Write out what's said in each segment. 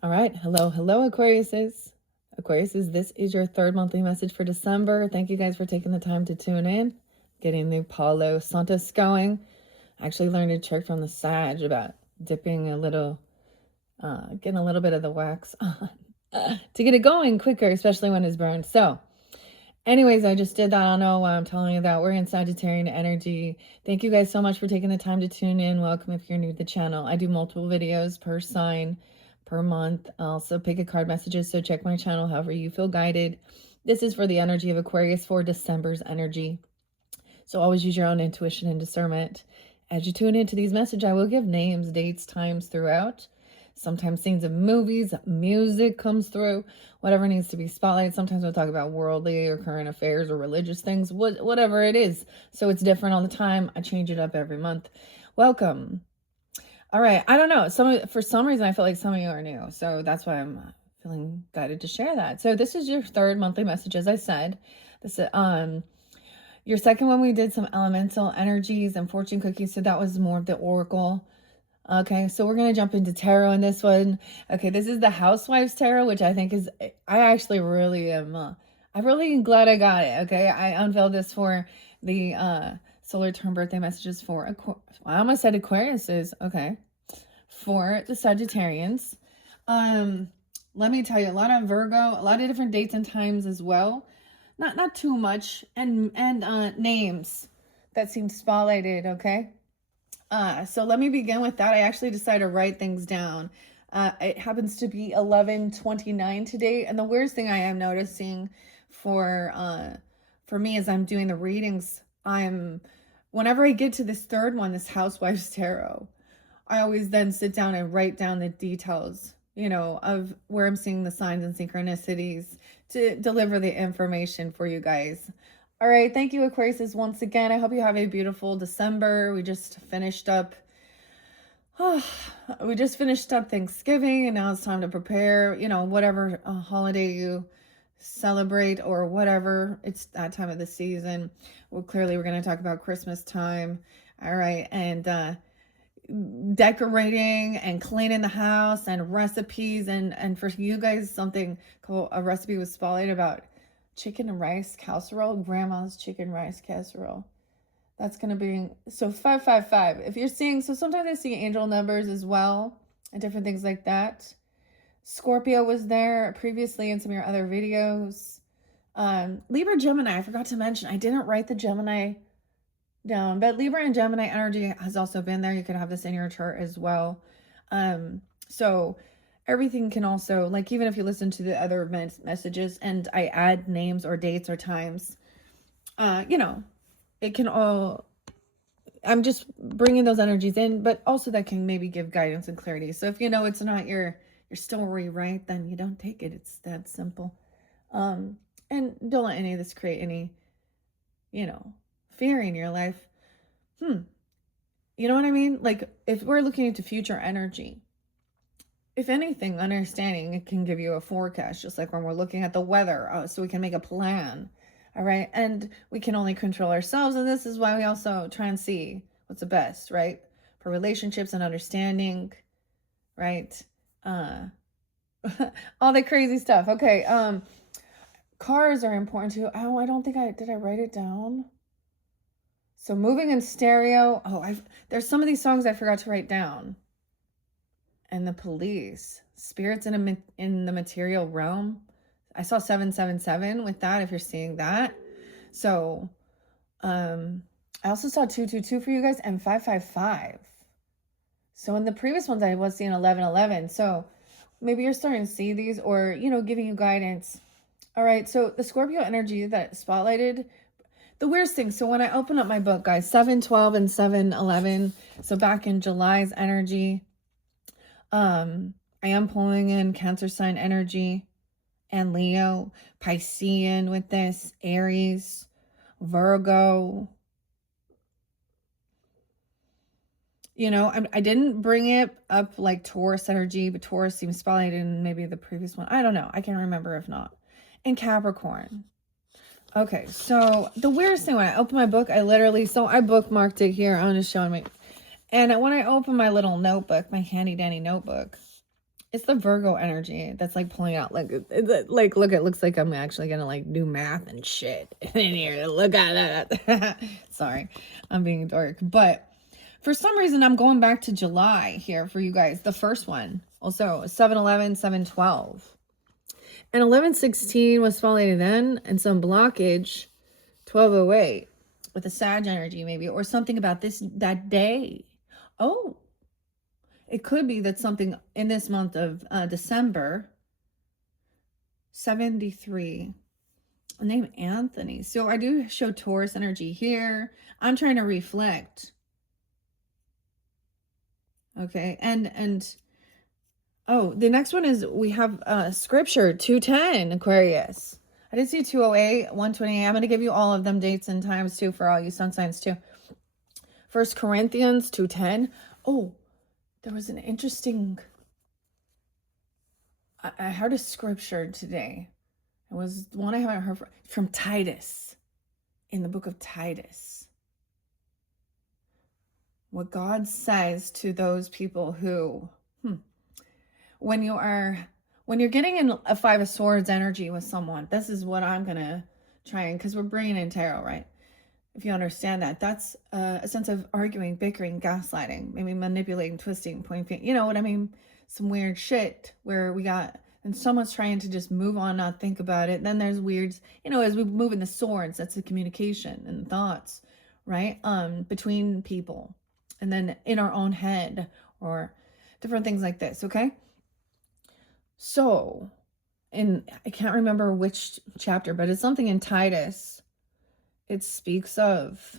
All right. Hello, Aquariuses. Aquariuses, this is your third monthly message for December. Thank you guys for taking the time to tune in, getting the Palo Santos going. I actually learned a trick from the Sag about dipping a little, getting a little bit of the wax on to get it going quicker, especially when it's burned. So, anyways, I just did that. I don't know why I'm telling you that. We're in Sagittarian energy. Thank you guys so much for taking the time to tune in. Welcome if you're new to the channel. I do multiple videos per sign per month. I also pick a card messages, so check my channel however you feel guided. This is for the energy of Aquarius for December's energy. So always use your own intuition and discernment. As you tune into these messages, I will give names, dates, times throughout. Sometimes scenes of movies, music comes through, whatever needs to be spotlighted. Sometimes we'll talk about worldly or current affairs or religious things, whatever it is. So it's different all the time. I change it up every month. Welcome. All right. I don't know. For some reason, I feel like some of you are new. So that's why I'm feeling guided to share that. So this is your third monthly message, as I said. This your second one, we did some elemental energies and fortune cookies. So that was more of the oracle. Okay, so we're going to jump into tarot in this one. Okay, this is the Housewives Tarot, which I think is, I actually really am, I'm really glad I got it. Okay, I unveiled this for the solar term birthday messages for, I almost said Aquariuses. Okay, for the Sagittarians. Let me tell you, a lot of Virgo, a lot of different dates and times as well. Not too much, and names that seem spotlighted. Okay. So let me begin with that. I actually decided to write things down. It happens to be 11:29 today, and the weirdest thing I am noticing for me as I'm doing the readings, whenever I get to this third one, this Housewives Tarot, I always then sit down and write down the details, of where I'm seeing the signs and synchronicities to deliver the information for you guys. All right, thank you, Aquarius, once again. I hope you have a beautiful December. We just finished up Thanksgiving, and now it's time to prepare, whatever holiday you celebrate or whatever. It's that time of the season. Well, clearly we're going to talk about Christmas time. All right, and decorating and cleaning the house and recipes, and for you guys, something called a recipe was spotlighted about chicken and rice casserole, grandma's chicken rice casserole. That's going to be, so 555. If you're seeing, so sometimes I see angel numbers as well and different things like that. Scorpio was there previously in some of your other videos. Libra, Gemini, I forgot to mention, I didn't write the Gemini down, but Libra and Gemini energy has also been there. You could have this in your chart as well. So everything can also, like, even if you listen to the other messages and I add names or dates or times, it can all, I'm just bringing those energies in, but also that can maybe give guidance and clarity. So if it's not your story, right, then you don't take it. It's that simple. And don't let any of this create any, fear in your life. You know what I mean? Like, if we're looking into future energy, if anything, understanding it can give you a forecast, just like when we're looking at the weather, so we can make a plan. All right. And we can only control ourselves. And this is why we also try and see what's the best, right? For relationships and understanding, right? All the crazy stuff. Okay. Cars are important too. Oh, I don't think did I write it down? So moving in stereo. Oh, there's some of these songs I forgot to write down. And the Police, spirits in the material realm. I saw 777 with that, if you're seeing that. So I also saw 222 for you guys, and 555. So in the previous ones I was seeing 1111. So maybe you're starting to see these, or giving you guidance. All right, so the Scorpio energy that spotlighted, the weirdest thing, so when I open up my book, guys, 712 and 711, so back in July's energy, I am pulling in Cancer sign energy and Leo, Piscean with this, Aries, Virgo. I didn't bring it up like Taurus energy, but Taurus seems spotlighted in maybe the previous one. I don't know. I can't remember if not. And Capricorn. Okay, so the weirdest thing, when I open my book, I bookmarked it here. I'm just showing me. And when I open my little notebook, my handy dandy notebook, It's the Virgo energy that's like pulling out, like, look, it looks like I'm actually gonna like do math and shit in here. Look at that. Sorry, I'm being a dork, but for some reason I'm going back to July here for you guys. The first one, also 7/11, 7/12, and 11/16 was falling then, and some blockage 12/08 with a Sag energy maybe, or something about that day. Oh, it could be that something in this month of December, 73, name Anthony. So I do show Taurus energy here. I'm trying to reflect. Okay, and oh, the next one is we have scripture 210 Aquarius. I did see 208, 128. I'm going to give you all of them dates and times too for all you sun signs too. 1 Corinthians 2:10. Oh, there was an interesting, I heard a scripture today. It was one I haven't heard from Titus, in the book of Titus. What God says to those people who, when you're getting in a 5 of Swords energy with someone, this is what I'm going to try and, because we're bringing in tarot, right? If you understand that, that's a sense of arguing, bickering, gaslighting, maybe manipulating, twisting, pointing, you know what I mean? Some weird shit where we got, and someone's trying to just move on, not think about it. Then there's weirds, you know, as we move in the swords, that's the communication and thoughts, right? Between people, and then in our own head, or different things like this, okay? So, and I can't remember which chapter, but it's something in Titus. It speaks of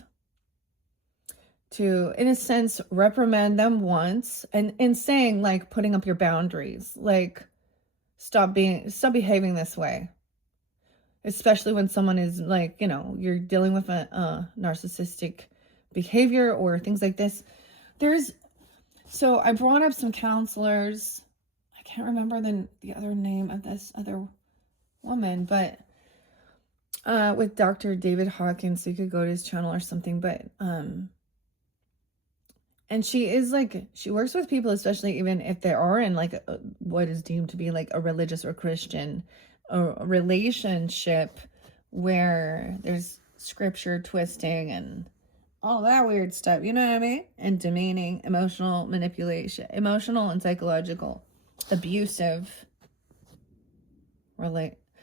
to, in a sense, reprimand them once, and in saying, like, putting up your boundaries, like, stop behaving this way, especially when someone is like, you know, you're dealing with a narcissistic behavior or things like this. So I brought up some counselors. I can't remember the other name of this other woman, but with Dr. David Hawkins, so you could go to his channel or something, but and she is like, she works with people, especially even if they are in like what is deemed to be like a religious or Christian a relationship where there's scripture twisting and all that weird stuff, you know what I mean? And demeaning, emotional manipulation, emotional and psychological, abusive,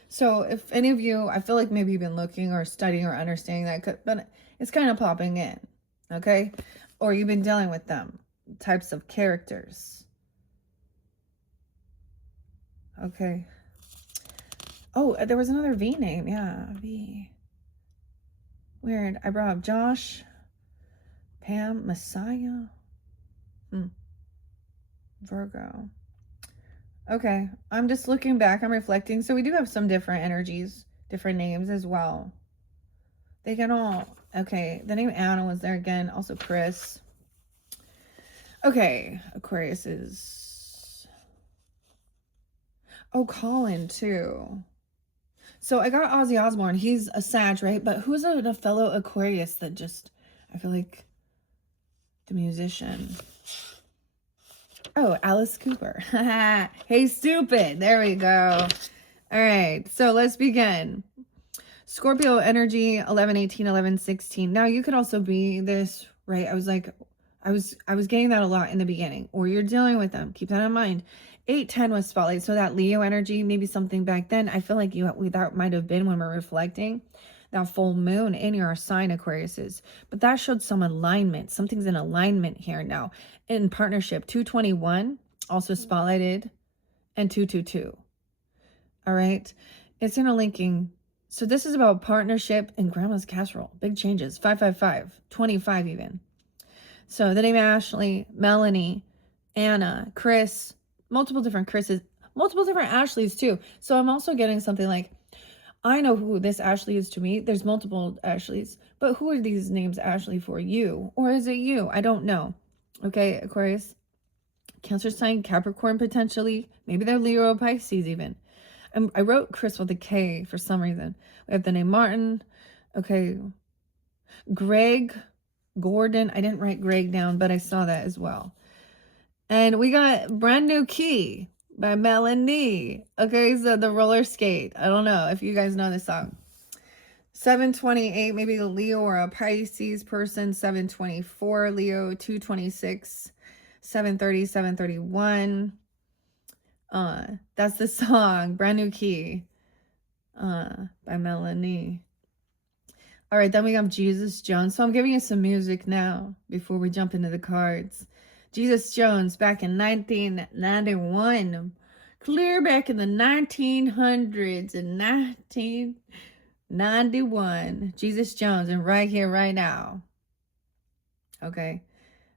So if any of you, I feel like maybe you've been looking or studying or understanding that, but it's kind of popping in, okay? Or you've been dealing with them, types of characters. Okay. Oh, there was another V name. Yeah, V. Weird. I brought up Josh, Pam, Messiah. Virgo. Okay, I'm just looking back, I'm reflecting. So we do have some different energies, different names as well. They can all, okay, the name Anna was there again, also Chris. Okay, Aquarius is, oh, Colin too. So I got Ozzy Osbourne, he's a Sag, right? But who's a fellow Aquarius that just, I feel like, the musician. Oh, Alice Cooper. Hey, stupid. There we go. All right. So let's begin. Scorpio energy, 11/18, 11/16. Now you could also be this, right? I was getting that a lot in the beginning, or you're dealing with them. Keep that in mind. 8/10 was spotlight. So that Leo energy, maybe something back then. I feel like that might have been when we're reflecting. That full moon in your sign, Aquarius is. But that showed some alignment. Something's in alignment here now. In partnership, 221, also spotlighted, and 222. All right. It's interlinking. So this is about partnership and grandma's casserole. Big changes. 555, 25 even. So the name Ashley, Melanie, Anna, Chris, multiple different Chris's, multiple different Ashleys too. So I'm also getting something like, I know who this Ashley is to me. There's multiple Ashleys, but who are these names Ashley for you? Or is it you? I don't know. Okay, Aquarius. Cancer sign, Capricorn potentially. Maybe they're Leo or Pisces even. I wrote Chris with a K for some reason. We have the name Martin. Okay. Greg, Gordon. I didn't write Greg down, but I saw that as well. And we got brand new key. by Melanie. Okay, so the roller skate. I don't know if you guys know this song. 728, maybe a Leo or a Pisces person. 724, Leo. 226, 730, 731. That's the song, Brand New Key, by Melanie. All right, then we have Jesus Jones. So I'm giving you some music now before we jump into the cards. Jesus Jones back in 1991. Clear back in the 1900s and 1991. Jesus Jones, and right here, right now. Okay.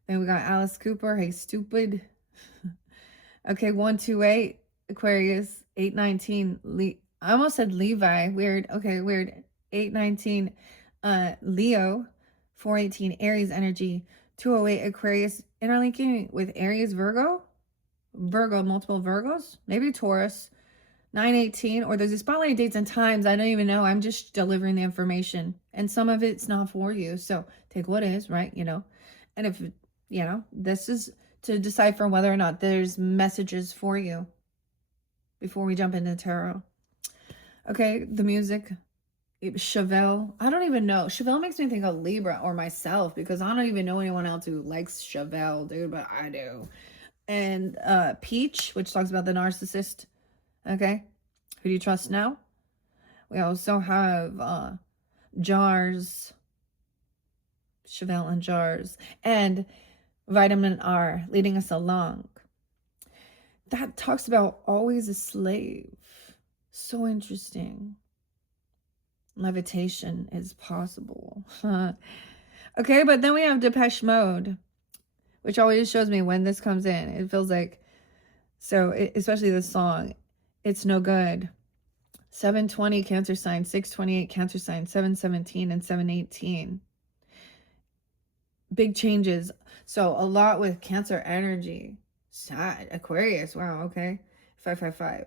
Then we got Alice Cooper. Hey, stupid. Okay, 128. Aquarius. 819. I almost said Levi. Weird. Okay, weird. 819. Leo. 418. Aries energy. 208. Aquarius. Interlinking with Aries. Virgo. Multiple Virgos. Maybe Taurus. 918. Or there's a spotlight dates and times. I don't even know. I'm just delivering the information. And some of it's not for you. So take what is, right? And if, this is to decipher whether or not there's messages for you before we jump into tarot. Okay, the music. Chevelle. I don't even know. Chevelle makes me think of Libra or myself because I don't even know anyone else who likes Chevelle, dude, but I do. And Peach, which talks about the narcissist. Okay, who do you trust now? We also have Jars. Chevelle and Jars. And Vitamin R, leading us along. That talks about always a slave. So interesting. Levitation is possible. Okay, but then we have Depeche Mode, which always shows me when this comes in. It feels like, especially this song, It's No Good. 720 Cancer sign, 628 Cancer sign, 717 and 718. Big changes. So a lot with Cancer energy. Sad. Aquarius. Wow. Okay. 555.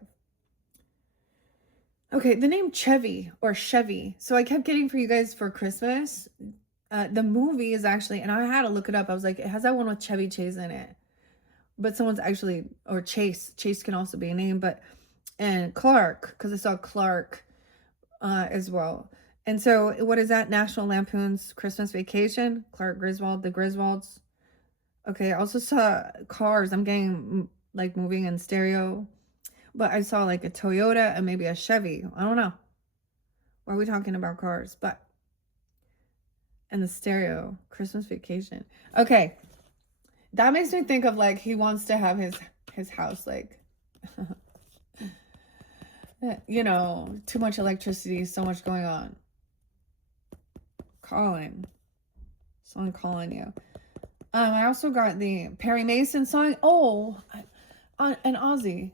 Okay. The name Chevy or Chevy. So I kept getting for you guys for Christmas. The movie is actually, and I had to look it up. I was like, it has that one with Chevy Chase in it. But someone's actually, or Chase. Chase can also be a name, and Clark, because I saw Clark as well. And so what is that? National Lampoon's Christmas Vacation. Clark Griswold, the Griswolds. Okay, I also saw cars. I'm getting like moving in stereo. But I saw like a Toyota and maybe a Chevy. I don't know. Why are we talking about cars? And the stereo. Christmas Vacation. Okay. That makes me think of like he wants to have his house like too much electricity, so much going on. Someone calling you. I also got the Perry Mason song. An Aussie,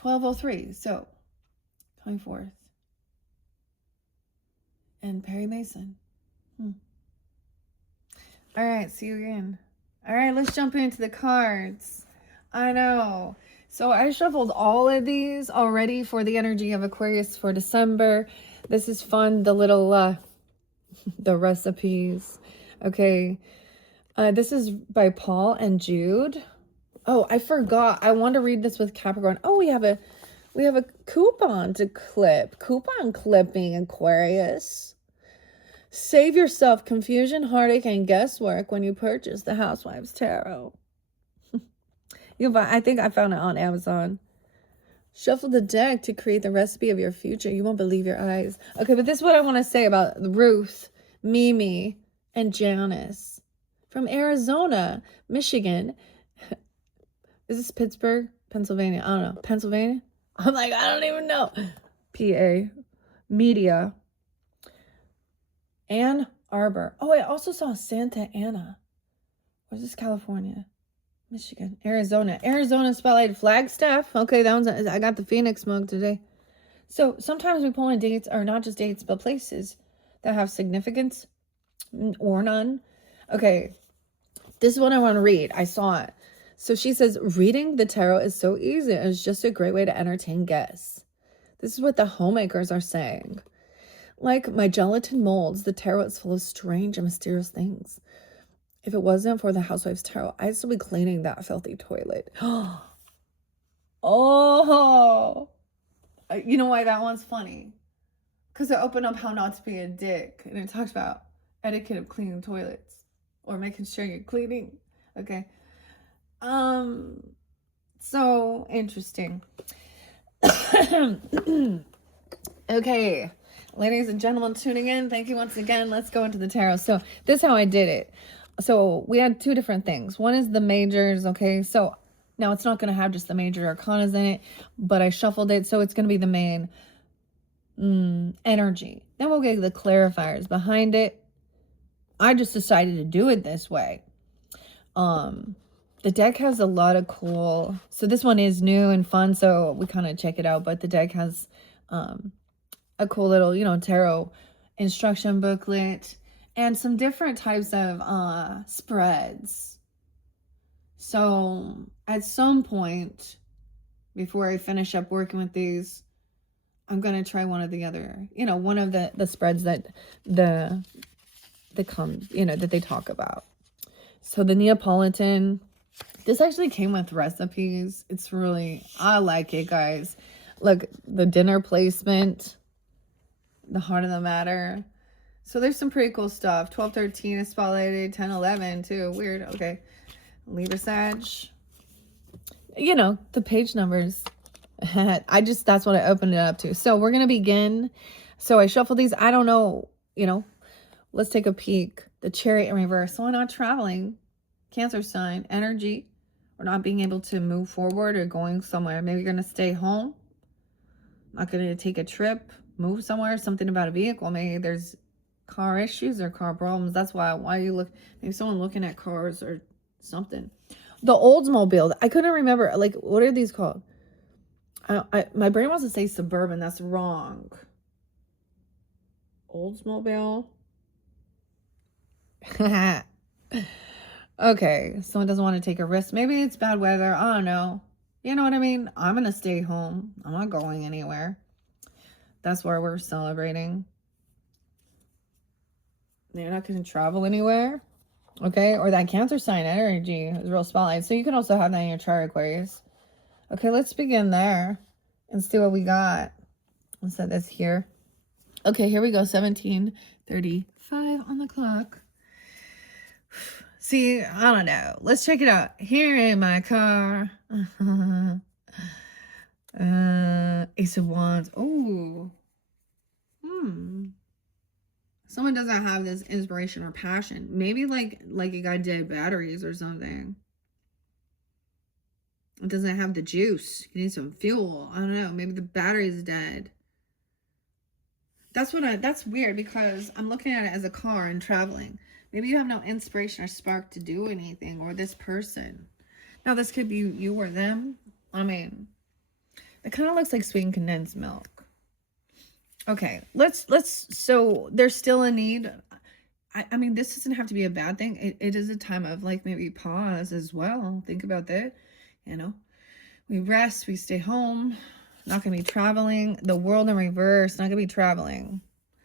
1203. So 24th. And Perry Mason. All right, see you again. All right, let's jump into the cards. I know. So I shuffled all of these already for the energy of Aquarius for December. This is fun. The little, the recipes. Okay. This is by Paul and Jude. Oh, I forgot. I want to read this with Capricorn. Oh, we have a coupon to clip. Coupon clipping, Aquarius. Save yourself confusion, heartache, and guesswork when you purchase the Housewives Tarot. I think I found it on Amazon. Shuffle the deck to create the recipe of your future. You won't believe your eyes. Okay, but this is what I want to say about Ruth, Mimi, and Janice from Arizona, Michigan. Is this Pittsburgh, Pennsylvania? I don't know. Pennsylvania? I'm like, I don't even know. PA. Media. Ann Arbor. Oh, I also saw Santa Ana. Where's this? California? Michigan. Arizona. Arizona spotlight Flagstaff. Okay, I got the Phoenix mug today. So sometimes we pull in dates, or not just dates, but places that have significance or none. Okay, this is what I want to read. I saw it. So she says, reading the tarot is so easy. It's just a great way to entertain guests. This is what the homemakers are saying. Like my gelatin molds, the tarot is full of strange and mysterious things. If it wasn't for the Housewives Tarot, I'd still be cleaning that filthy toilet. Oh, you know why that one's funny? Because it opened up how not to be a dick. And it talks about etiquette of cleaning toilets or making sure you're cleaning. Okay. So interesting. Okay, ladies and gentlemen tuning in, thank you once again. Let's go into the tarot. So this is how I did it. So we had two different things. One is the majors, okay? So now it's not going to have just the major arcanas in it, but I shuffled it, so it's going to be the main energy. Then we'll get the clarifiers behind it. I just decided to do it this way. The deck has a lot of cool, so this one is new and fun, so we kind of check it out, but the deck has a cool little, tarot instruction booklet and some different types of spreads. So at some point before I finish up working with these, I'm going to try one of the other, one of the spreads that that they talk about. So the Neapolitan, this actually came with recipes. It's really, I like it, guys. Look, the dinner placement, the heart of the matter. So there's some pretty cool stuff. 12-13 is spotlighted, 10-11 too. Weird. Okay. Libra Sag. The page numbers. That's what I opened it up to. So we're going to begin. So I shuffled these. I don't know, let's take a peek. The Chariot in reverse. So I'm not traveling. Cancer sign. Energy. We're not being able to move forward or going somewhere. Maybe you're going to stay home. Not going to take a trip. Move somewhere. Something about a vehicle. Maybe there's car issues or car problems. That's why you look. Maybe someone looking at cars or something. The Oldsmobile. I couldn't remember. Like, what are these called? My brain wants to say Suburban. That's wrong. Oldsmobile. Okay, someone doesn't want to take a risk. Maybe it's bad weather. I don't know. You know what I mean? I'm going to stay home. I'm not going anywhere. That's where we're celebrating. You're not going to travel anywhere. Okay, or that Cancer sign energy is real spotlight. So you can also have that in your chart, Aquarius. Okay, let's begin there and see what we got. Let's set this here. Okay, here we go. 17:35 on the clock. See, I don't know. Let's check it out. Here in my car. Ace of Wands. Oh. Someone doesn't have this inspiration or passion. Maybe like a guy did batteries or something. It doesn't have the juice. You need some fuel. I don't know. Maybe the battery's dead. That's weird because I'm looking at it as a car and traveling. Maybe you have no inspiration or spark to do anything, or this person. Now, this could be you or them. I mean, it kind of looks like sweetened condensed milk. Okay, so there's still a need. I mean, this doesn't have to be a bad thing. It is a time of like maybe pause as well. Think about that. We rest, we stay home, not going to be traveling. The world in reverse, not going to be traveling.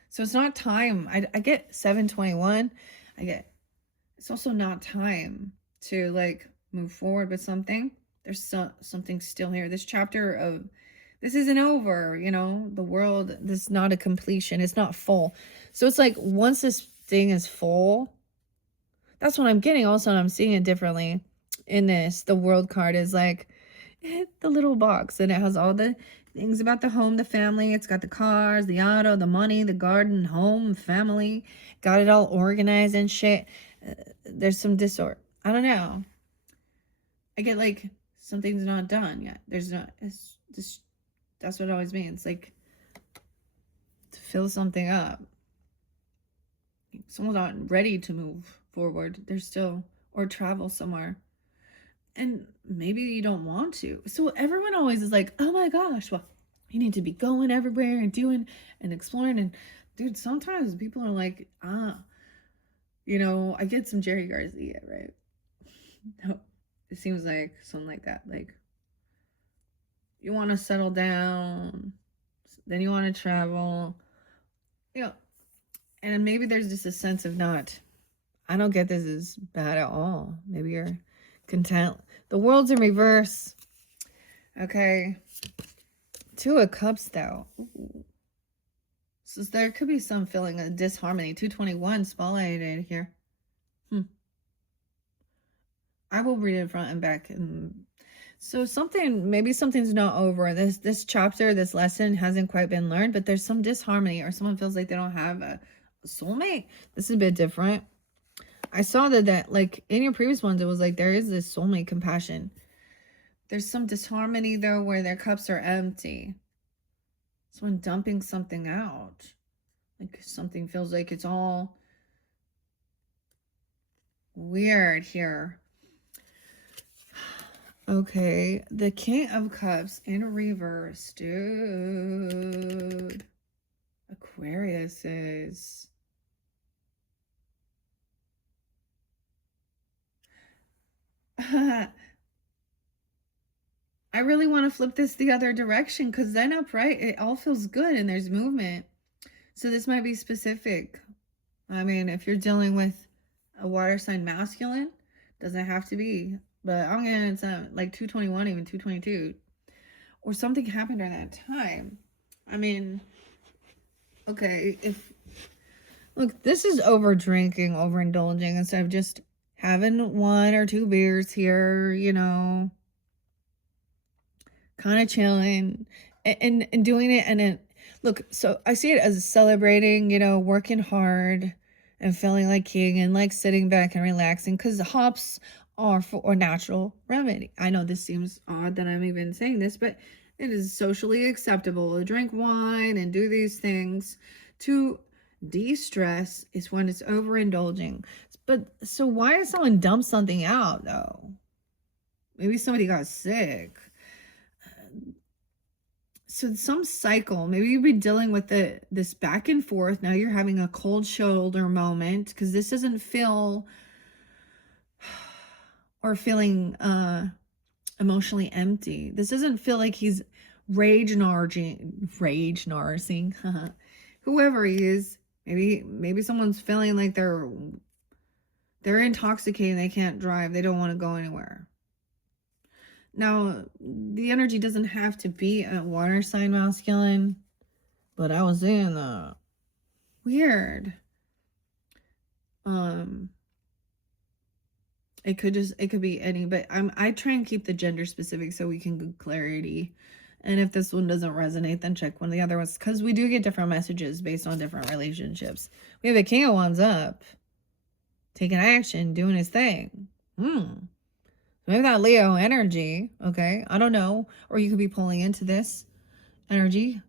So it's not time. I get 7:21. It's also not time to like move forward with something. There's something still here. This chapter of this isn't over, the world, this is not a completion. It's not full. So it's like once this thing is full, that's what I'm getting. Also, I'm seeing it differently in this. The world card is like the little box, and it has all the things about the home, the family. It's got the cars, the auto, the money, the garden, home, family. Got it all organized and shit. There's some disorder. I don't know. I get like something's not done yet. There's not. It's just, that's what it always means. Like to fill something up. Someone's not ready to move forward. They're still, or travel somewhere. And maybe you don't want to. So everyone always is like, oh my gosh, well, you need to be going everywhere and doing and exploring. And dude, sometimes people are like, I get some Jerry Garcia, right? No, it seems like something like that. Like, you want to settle down, then you want to travel, and maybe there's just a sense of I don't get this is bad at all. Maybe you're content. The world's in reverse. Okay. Two of Cups, though. Ooh. So there could be some feeling of disharmony. 221 spotlighted here. I will read it front and back. And so maybe something's not over. This chapter, this lesson hasn't quite been learned, but there's some disharmony, or someone feels like they don't have a soulmate. This is a bit different. I saw that like in your previous ones, it was like there is this soulmate compassion. There's some disharmony though, where their cups are empty. Someone dumping something out. Like something feels like it's all weird here. Okay, the King of Cups in reverse, dude. Aquarius is... I really want to flip this the other direction, because then upright, it all feels good and there's movement. So this might be specific. I mean, if you're dealing with a water sign masculine, doesn't have to be. But I'm getting into like 221, even 222. Or something happened during that time. I mean, okay, look, this is over drinking, overindulging, instead of just having 1 or 2 beers here, you know, kind of chilling and doing it. And then, look, so I see it as celebrating, you know, working hard and feeling like king and like sitting back and relaxing, because hops are for a natural remedy. I know this seems odd that I'm even saying this, but it is socially acceptable to drink wine and do these things. To de-stress is when it's overindulging. But so why does someone dump something out though? Maybe somebody got sick. So some cycle, maybe you've been dealing with this back and forth. Now you're having a cold shoulder moment, because this doesn't feel or feeling emotionally empty. This doesn't feel like he's rage narsing, whoever he is. Maybe someone's feeling like they're intoxicated, they can't drive, they don't want to go anywhere. Now, the energy doesn't have to be a water sign masculine, but I was in weird. It could be any, but I try and keep the gender specific so we can get clarity. And if this one doesn't resonate, then check one of the other ones, because we do get different messages based on different relationships. We have a King of Wands up, taking action, doing his thing. Maybe that Leo energy, okay? I don't know. Or you could be pulling into this energy.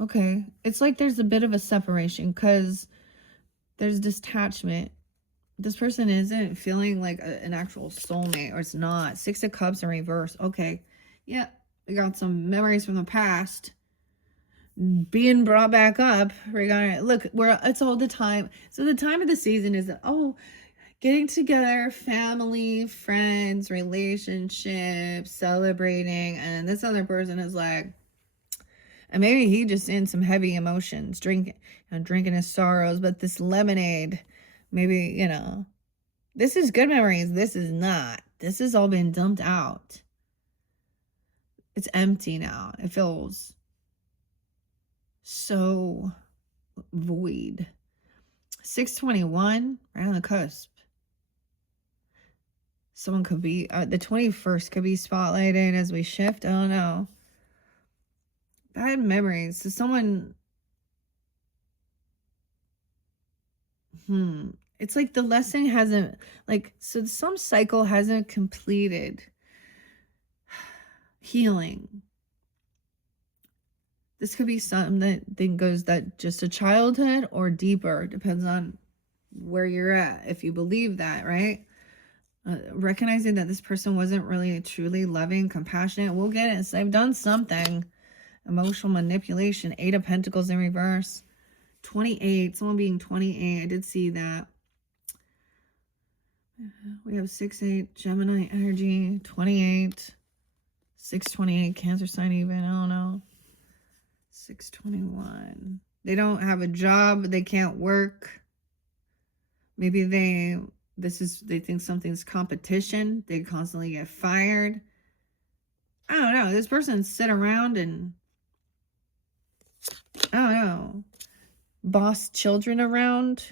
Okay. It's like there's a bit of a separation, because there's detachment. This person isn't feeling like an actual soulmate, or it's not. 6 of Cups in reverse. Okay. Yeah. We got some memories from the past being brought back up. Look, it's all the time. So the time of the season is, getting together, family, friends, relationships, celebrating. And this other person is like, and maybe he just in some heavy emotions, drinking his sorrows. But this lemonade, maybe, you know, this is good memories. This is not. This has all been dumped out. It's empty now. It feels so void. 621, right on the cusp. Someone could be, the 21st could be spotlighted as we shift. I don't know. Bad memories. So someone, it's like the lesson hasn't, like, so some cycle hasn't completed healing. This could be something that goes that just a childhood or deeper, depends on where you're at, if you believe that, right? Recognizing that this person wasn't really truly loving, compassionate. We'll get it. So they've done something. Emotional manipulation. 8 of Pentacles in reverse. 28. Someone being 28. I did see that. We have 6-8 Gemini energy. 28. 628 Cancer sign even. I don't know. 621. They don't have a job. They can't work. Maybe they They think something's competition. They constantly get fired. I don't know. This person sit around and, I don't know, boss children around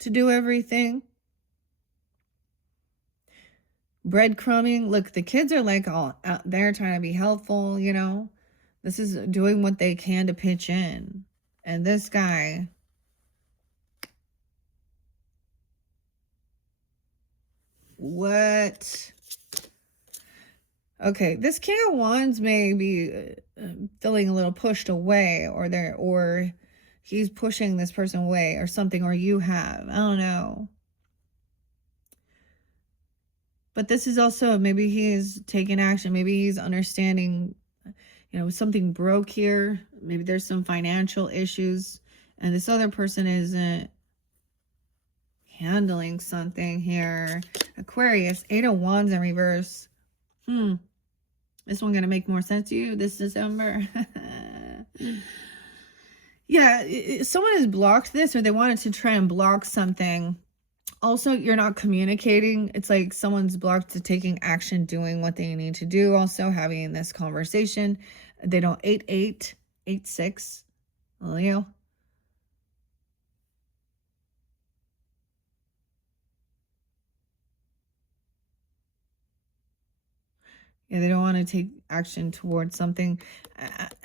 to do everything. Breadcrumbing. Look, the kids are like all out there trying to be helpful, you know. This is doing what they can to pitch in. And this guy, what? Okay, this King of Wands may be feeling a little pushed away, or he's pushing this person away or something, or you have. I don't know. But this is also, maybe he's taking action. Maybe he's understanding, you know, something broke here. Maybe there's some financial issues, and this other person isn't handling something here. Aquarius, 8 of Wands in reverse. This one gonna make more sense to you this December? Yeah, someone has blocked this, or they wanted to try and block something. Also, you're not communicating. It's like someone's blocked to taking action, doing what they need to do. Also, having this conversation. They don't 8-8, 8-6. Leo. Yeah, they don't want to take action towards something.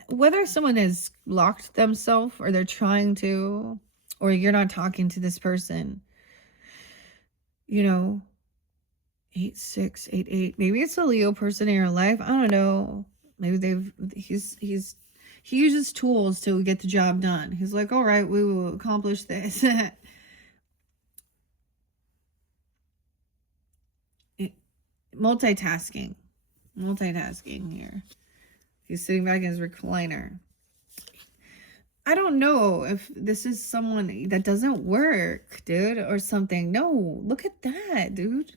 Whether someone has blocked themselves, or they're trying to, or you're not talking to this person, you know, 8-6, 8-8. Maybe it's a Leo person in your life. I don't know. Maybe he uses tools to get the job done. He's like, all right, we will accomplish this. Multitasking here. He's sitting back in his recliner. I don't know if this is someone that doesn't work, dude, or something. No, look at that, dude.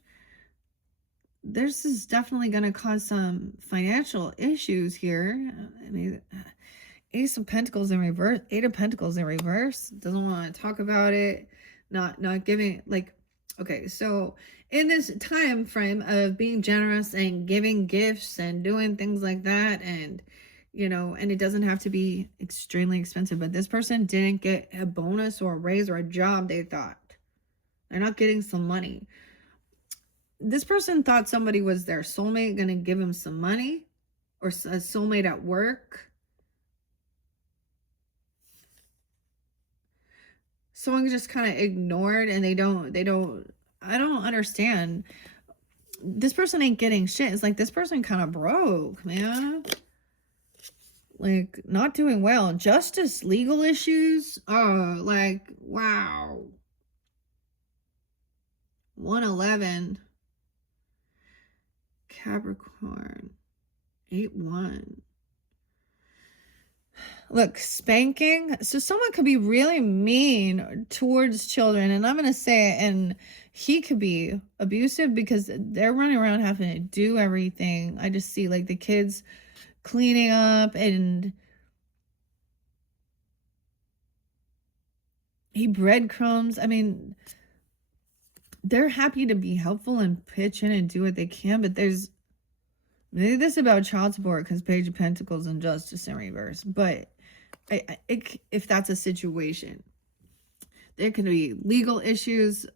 This is definitely going to cause some financial issues here. I mean, Ace of Pentacles in reverse, 8 of Pentacles in reverse. Doesn't want to talk about it. Not giving, like, okay, so in this time frame of being generous and giving gifts and doing things like that, and, you know, and it doesn't have to be extremely expensive, but this person didn't get a bonus or a raise or a job they thought. They're not getting some money. This person thought somebody was their soulmate, going to give him some money, or a soulmate at work. Someone just kind of ignored, and I don't understand. This person ain't getting shit. It's like this person kind of broke, man. Like, not doing well. Justice, legal issues. Oh, like, wow. 111. Capricorn. 8-1. Look, spanking. So someone could be really mean towards children, and I'm going to say it, and he could be abusive because they're running around having to do everything. I just see, like, the kids cleaning up, and he breadcrumbs. I mean, they're happy to be helpful and pitch in and do what they can, but there's maybe this about child support because Page of Pentacles and Justice in reverse. But if that's a situation, there can be legal issues.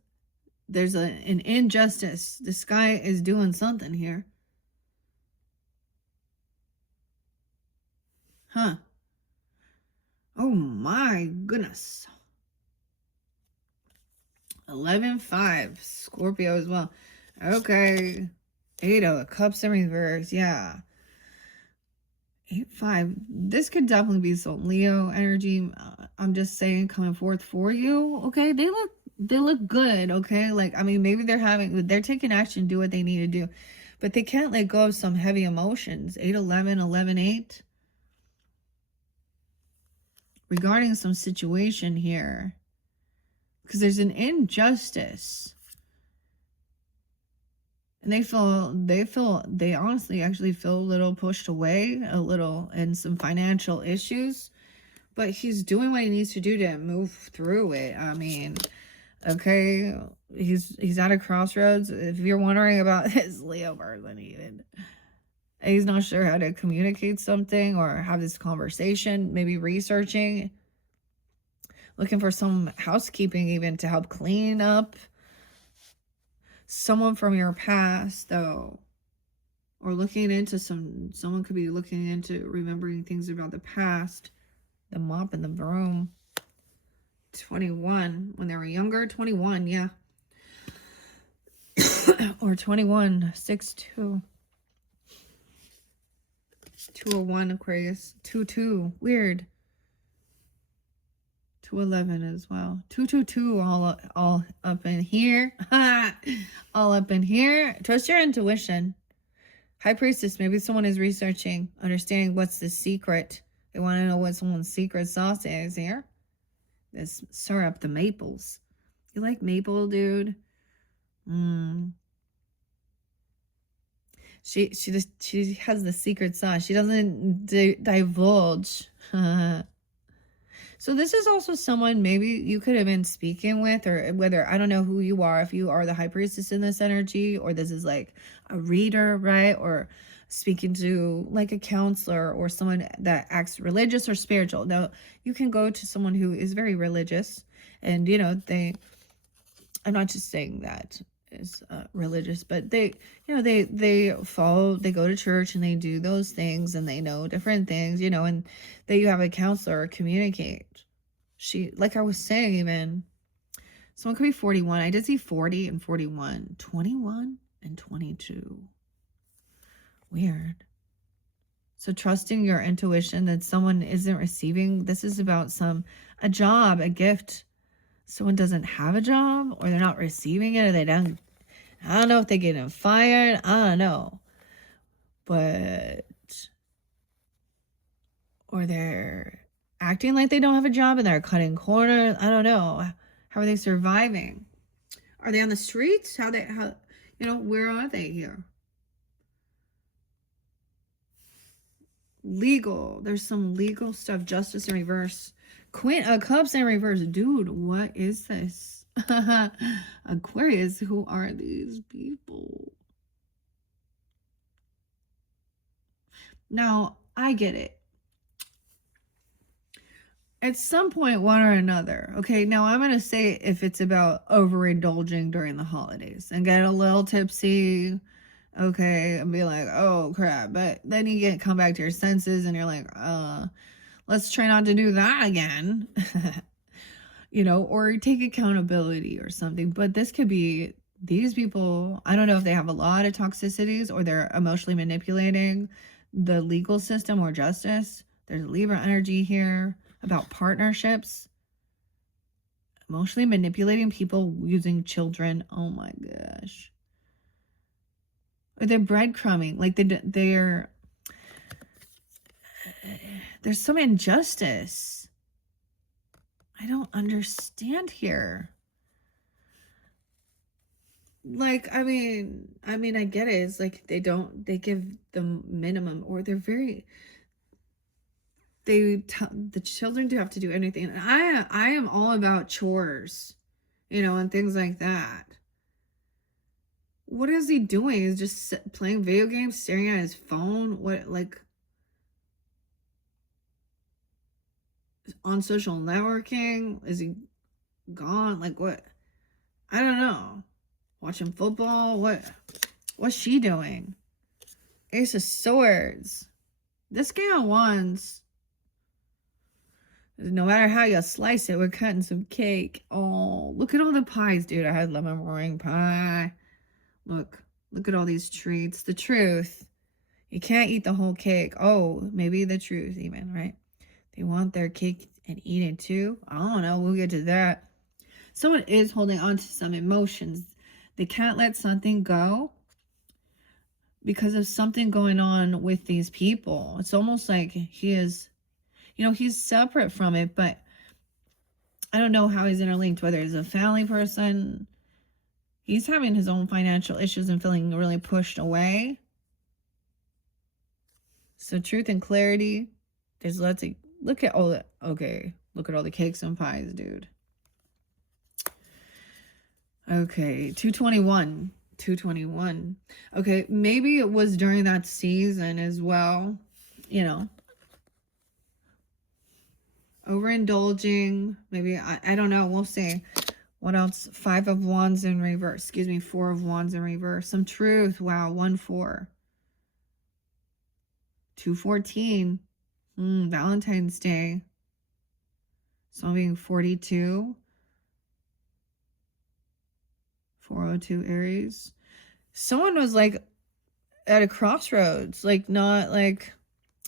There's an injustice. This guy is doing something here. Huh. Oh my goodness. 11-5. Scorpio as well. Okay. 8 of Cups in reverse. Yeah. 8-5. This could definitely be some Leo energy. I'm just saying, coming forth for you. Okay. They look good. Okay. Like, I mean, maybe they're taking action, do what they need to do, but they can't let go of some heavy emotions. 8-11, 11-8. Regarding some situation here, because there's an injustice, and they honestly actually feel a little pushed away, a little, and some financial issues, but he's doing what he needs to do to move through it. I mean, okay, he's at a crossroads. If you're wondering about his Leo person, even he's not sure how to communicate something or have this conversation, maybe researching, looking for some housekeeping even to help clean up. Someone from your past, though, or looking into someone could be looking into remembering things about the past. The mop and the broom. 21, when they were younger. 21, yeah. Or 21, 6-2. 201 Aquarius. 2-2, weird. 211 as well. 222, all up in here. All up in here. Trust your intuition. High Priestess, maybe someone is researching, understanding what's the secret. They want to know what someone's secret sauce is here. This syrup, the maples. You like maple, dude? She has the secret sauce. She doesn't divulge. So this is also someone maybe you could have been speaking with, or whether, I don't know who you are, if you are the High Priestess in this energy, or this is like a reader, right? Or speaking to like a counselor or someone that acts religious or spiritual. Now, you can go to someone who is very religious and, you know, I'm not just saying that is religious, but they, you know, they follow, they go to church and they do those things and they know different things, you know, and that you have a counselor communicate. Like I was saying, even someone could be 41. I did see 40 and 41, 21 and 22. Weird. So trusting your intuition that someone isn't receiving, this is about a job, a gift. Someone doesn't have a job, or they're not receiving it, or I don't know if they're getting fired. I don't know. But, or they're acting like they don't have a job and they're cutting corners. I don't know. How are they surviving? Are they on the streets? How, you know, where are they here? Legal. There's some legal stuff. Justice in reverse. Queen of Cups in reverse. Dude, what is this? Aquarius, who are these people? Now, I get it. At some point, one or another. Okay, now I'm going to say if it's about overindulging during the holidays and get a little tipsy, okay, and be like, oh crap. But then you come back to your senses and you're like, let's try not to do that again. You know, or take accountability or something. But this could be these people, I don't know if they have a lot of toxicities or they're emotionally manipulating the legal system or justice. There's Libra energy here about partnerships. Emotionally manipulating people using children. Oh my gosh. Or they're breadcrumbing. Like there's some injustice. I don't understand here. Like, I mean, I get it. It's like they give the minimum, or the children do have to do anything. And I am all about chores, you know, and things like that. What is he doing? He's just playing video games, staring at his phone. What, like, on social networking? Is he gone? Like, what? I don't know. Watching football? What's she doing? Ace of Swords. This King of Wands. No matter how you slice it, we're cutting some cake. Oh, look at all the pies, dude. I had lemon meringue pie. Look at all these treats. The truth. You can't eat the whole cake. Oh, maybe the truth even, right? They want their cake and eat it too. I don't know. We'll get to that. Someone is holding on to some emotions. They can't let something go because of something going on with these people. It's almost like he is, you know, he's separate from it, but I don't know how he's interlinked, whether he's a family person. He's having his own financial issues and feeling really pushed away. So truth and clarity. There's lots of, look at all the cakes and pies, dude. Okay, 221. 221. Okay, maybe it was during that season as well. You know, overindulging. Maybe, I don't know. We'll see. What else? 5 of Wands in reverse. Excuse me, 4 of Wands in reverse. Some truth. Wow, 1-4. 214. Valentine's Day. So I'm being 42. 402 Aries. Someone was like at a crossroads. Like, not like,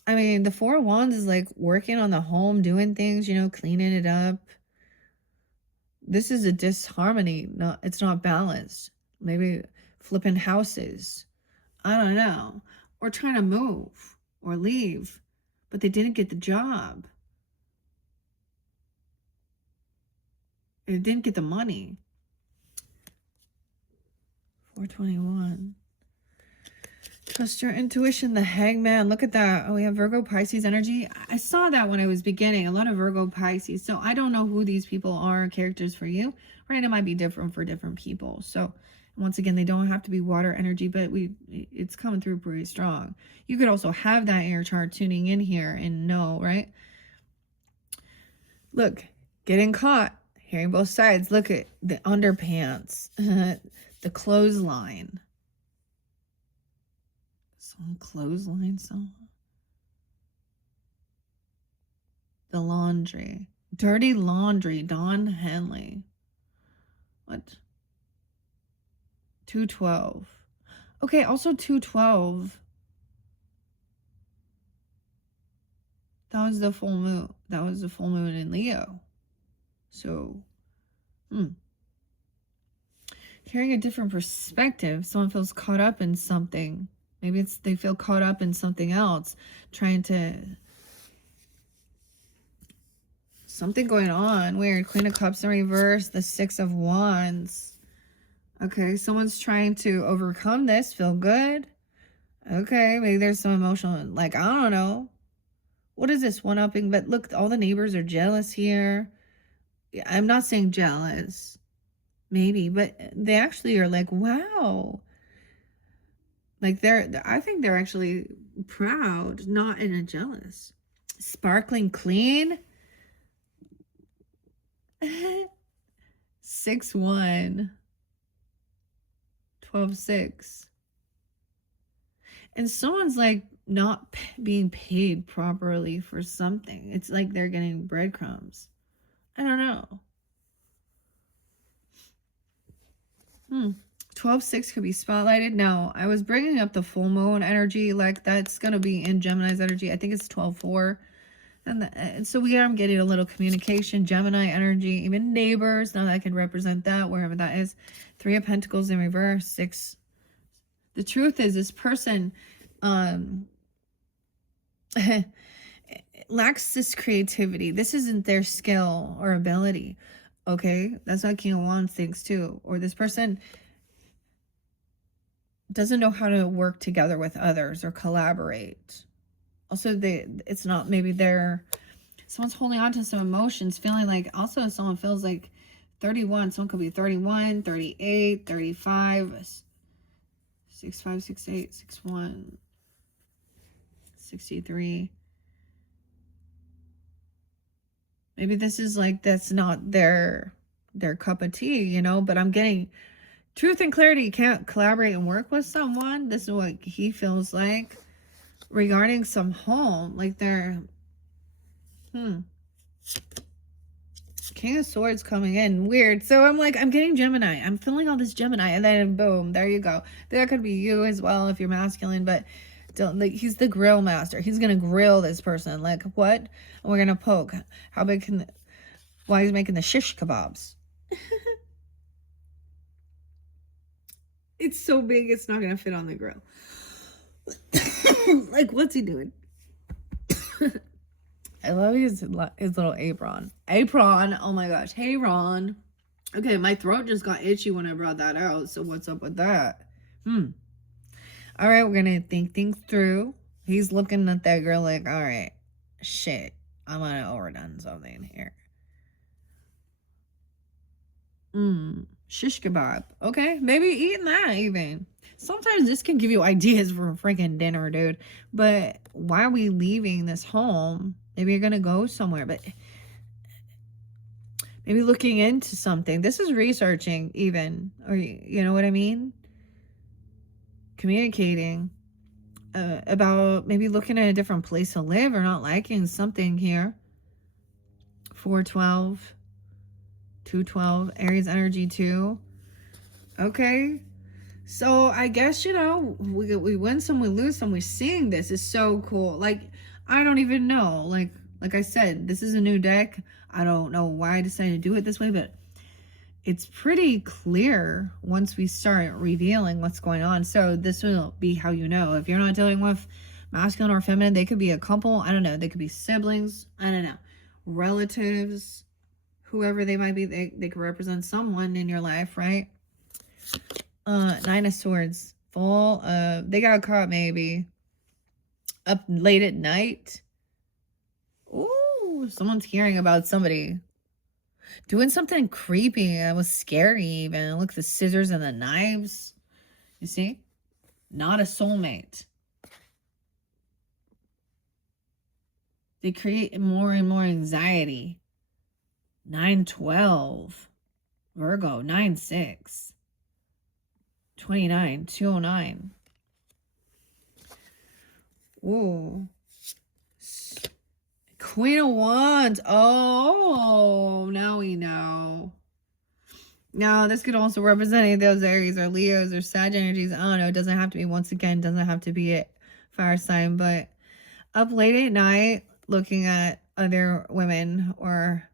I mean, the 4 of Wands is like working on the home, doing things, you know, cleaning it up. This is a disharmony. It's not balanced. Maybe flipping houses. I don't know. Or trying to move or leave, but they didn't get the job. They didn't get the money. 421. Trust your intuition, the Hangman. Look at that. Oh, we have Virgo Pisces energy. I saw that when I was beginning. A lot of Virgo Pisces. So I don't know who these people are, characters for you. Right? It might be different for different people. So once again, they don't have to be water energy, but it's coming through pretty strong. You could also have that in your chart tuning in here and know, right? Look, getting caught. Hearing both sides. Look at the underpants. The clothesline. Some clothesline song. The laundry. Dirty laundry. Don Henley. What? 212. Okay, also 212. That was the full moon. That was the full moon in Leo. So, hearing a different perspective. Someone feels caught up in something. Maybe they feel caught up in something else. Trying to... Something going on. Weird. Queen of Cups in reverse. The 6 of Wands. Okay, someone's trying to overcome this. Feel good. Okay, maybe there's some emotional... Like, I don't know. What is this one-upping? But look, all the neighbors are jealous here. I'm not saying jealous. Maybe, but they actually are like, wow. Like I think they're actually proud, not in a jealous. Sparkling clean. 6-1. 12-6. And someone's like not being paid properly for something. It's like they're getting breadcrumbs. I don't know. 12-6 could be spotlighted. Now, I was bringing up the full moon energy. Like, that's going to be in Gemini's energy. I think it's 12-4. And so I'm getting a little communication, Gemini energy, even neighbors. Now that I can represent that, wherever that is. 3 of Pentacles in reverse, 6. The truth is, this person lacks this creativity. This isn't their skill or ability. Okay? That's what King of Wands thinks too. Or this person doesn't know how to work together with others or collaborate. Also, it's not, maybe someone's holding on to some emotions, feeling like, also someone feels like 31. Someone could be 31, 38, 35, 65, 68, 61, 63. Maybe this is like, that's not their cup of tea, you know, but I'm getting truth and clarity. You can't collaborate and work with someone. This is what he feels like regarding some home. Like they're, King of Swords coming in. Weird. So I'm like, I'm getting Gemini. I'm feeling all this Gemini. And then boom, there you go. That could be you as well if you're masculine. But don't, like, he's the grill master. He's going to grill this person. Like, what? And we're going to poke. How big can... Why he's making the shish kebabs. It's so big, it's not going to fit on the grill. Like, what's he doing? I love his little apron. Apron. Oh my gosh. Hey, Ron. Okay, my throat just got itchy when I brought that out. So what's up with that? All right, we're going to think things through. He's looking at that girl like, all right, shit, I might have overdone something here. Shish kebab. Okay, maybe eating that even. Sometimes this can give you ideas for freaking dinner, dude. But why are we leaving this home? Maybe you're gonna go somewhere, but maybe looking into something. This is researching even, or you know what I mean? Communicating about maybe looking at a different place to live or not liking something here. 412, 212, Aries energy too. Okay. So I guess, you know, we win some, we lose some. We're seeing this is so cool. Like, I don't even know. Like I said, this is a new deck. I don't know why I decided to do it this way, but it's pretty clear once we start revealing what's going on. So this will be how you know. If you're not dealing with masculine or feminine, they could be a couple. I don't know. They could be siblings. I don't know. Relatives, whoever they might be. They could represent someone in your life, right? Nine of Swords. Full of, they got caught maybe up late at night. Ooh, someone's hearing about somebody doing something creepy. That was scary even. Look, the scissors and the knives. You see? Not a soulmate. They create more and more anxiety. 912. Virgo, 9-6. 29, 209. Ooh. Queen of Wands. Oh, now we know. Now, this could also represent those Aries or Leos or Sag energies. I don't know. It doesn't have to be, once again, doesn't have to be a fire sign. But up late at night, looking at other women or